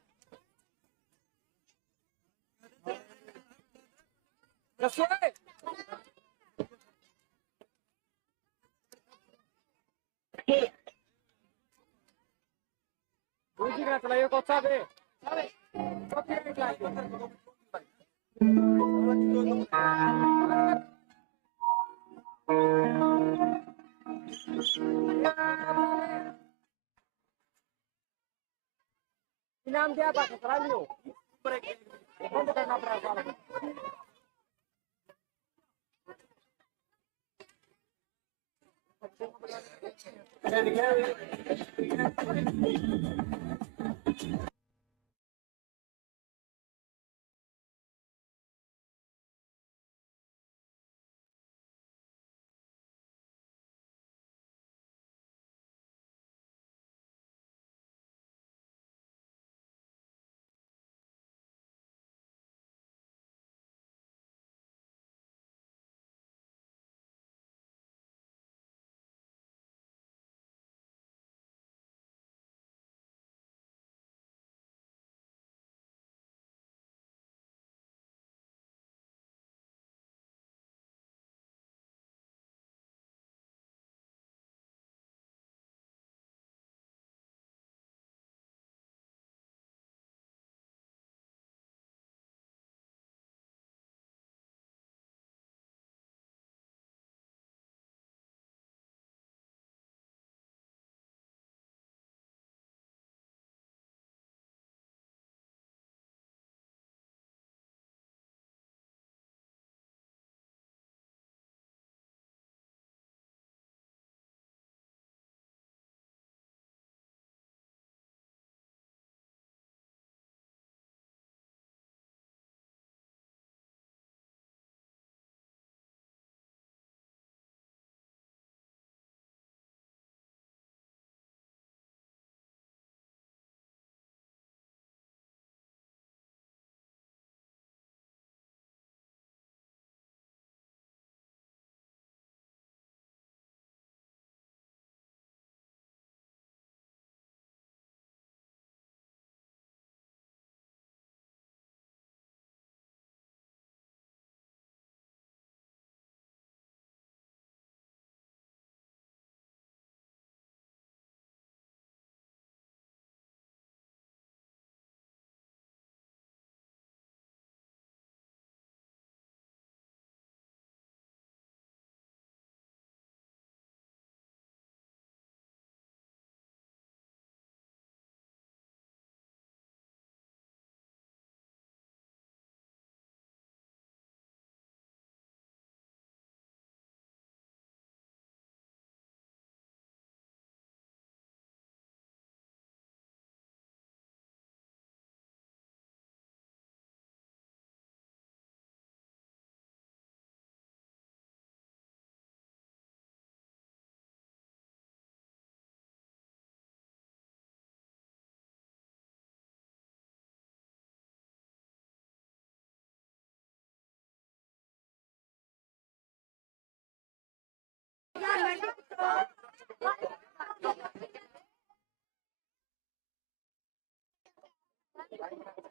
दूसरी का चलाइए कौन सा बे इनाम दिया था करा लियो बंद करना पड़ा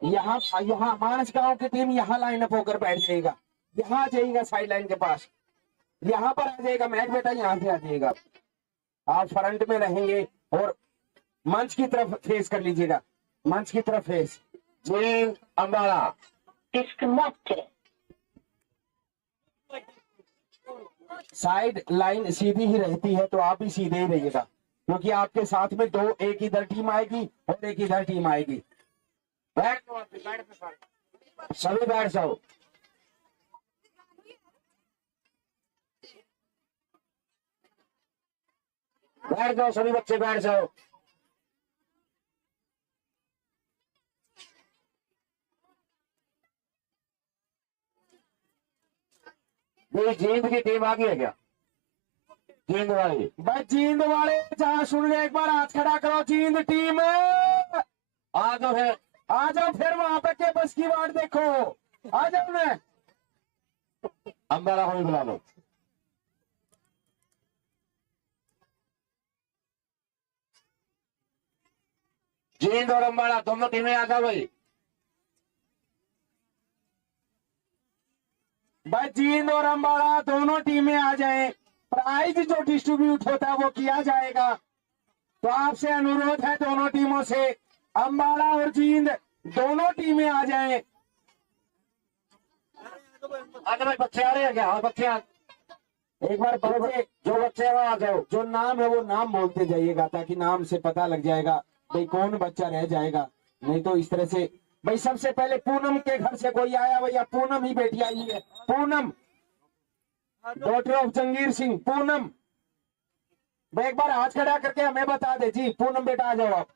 यहाँ यहाँ मानस गांव की टीम यहाँ लाइन अप होकर बैठ जाएगा, यहाँ आ जाएगा साइड लाइन के पास, यहाँ पर आ जाएगा मैच बेटा, यहाँ से आ जाएगा। आप फ्रंट में रहेंगे और मंच की तरफ फेस कर लीजिएगा, मंच की तरफ face. Jind Ambala Disconnected. Side line सीधी ही रहती है तो आप भी सीधे ही रहिएगा, क्योंकि आपके साथ में दो, एक इधर टीम आएगी और एक इधर टीम आएगी। बैठ सभी बैठ जाओ। बैठ जाओ सभी बच्चे बैठ जाओ। मेरी जींद की टीम आ गई है क्या? जींद वाली बस जींद वाले जहाँ सुन रहे एक बार हाथ खड़ा करो, जींद टीम आ जाओ फिर। आ जाओ, फिर वहां पे के बस की वाट देखो, आ जाओ ना। अंबाला को भी बुला लो। जींद और अंबाला दोनों टीमें आ जाओ भाई। बस जींद और अंबाला दोनों टीमें आ जाएं, प्राइज जो डिस्ट्रीब्यूट होता है वो किया जाएगा। तो आपसे अनुरोध है दोनों टीमों से, अंबाला और जींद दोनों टीमें आ जाएं। आगे भाई बच्चे आ रहे हैं क्या? हाँ बच्चे एक बार बच्चे, जो बच्चे हैं वो आ जाओ। जो नाम है वो नाम बोलते जाइएगा, ताकि नाम से पता लग जाएगा भाई कौन बच्चा रह जाएगा। नहीं तो इस तरह से भाई, सबसे पहले पूनम के घर से कोई आया भैया, पूनम ही बेटी आई है, पूनम डॉटर ऑफ जंगीर सिंह, पूनम। भाई एक बार हाथ खड़ा करके हमें बता दे जी, पूनम बेटा आ जाओ आप।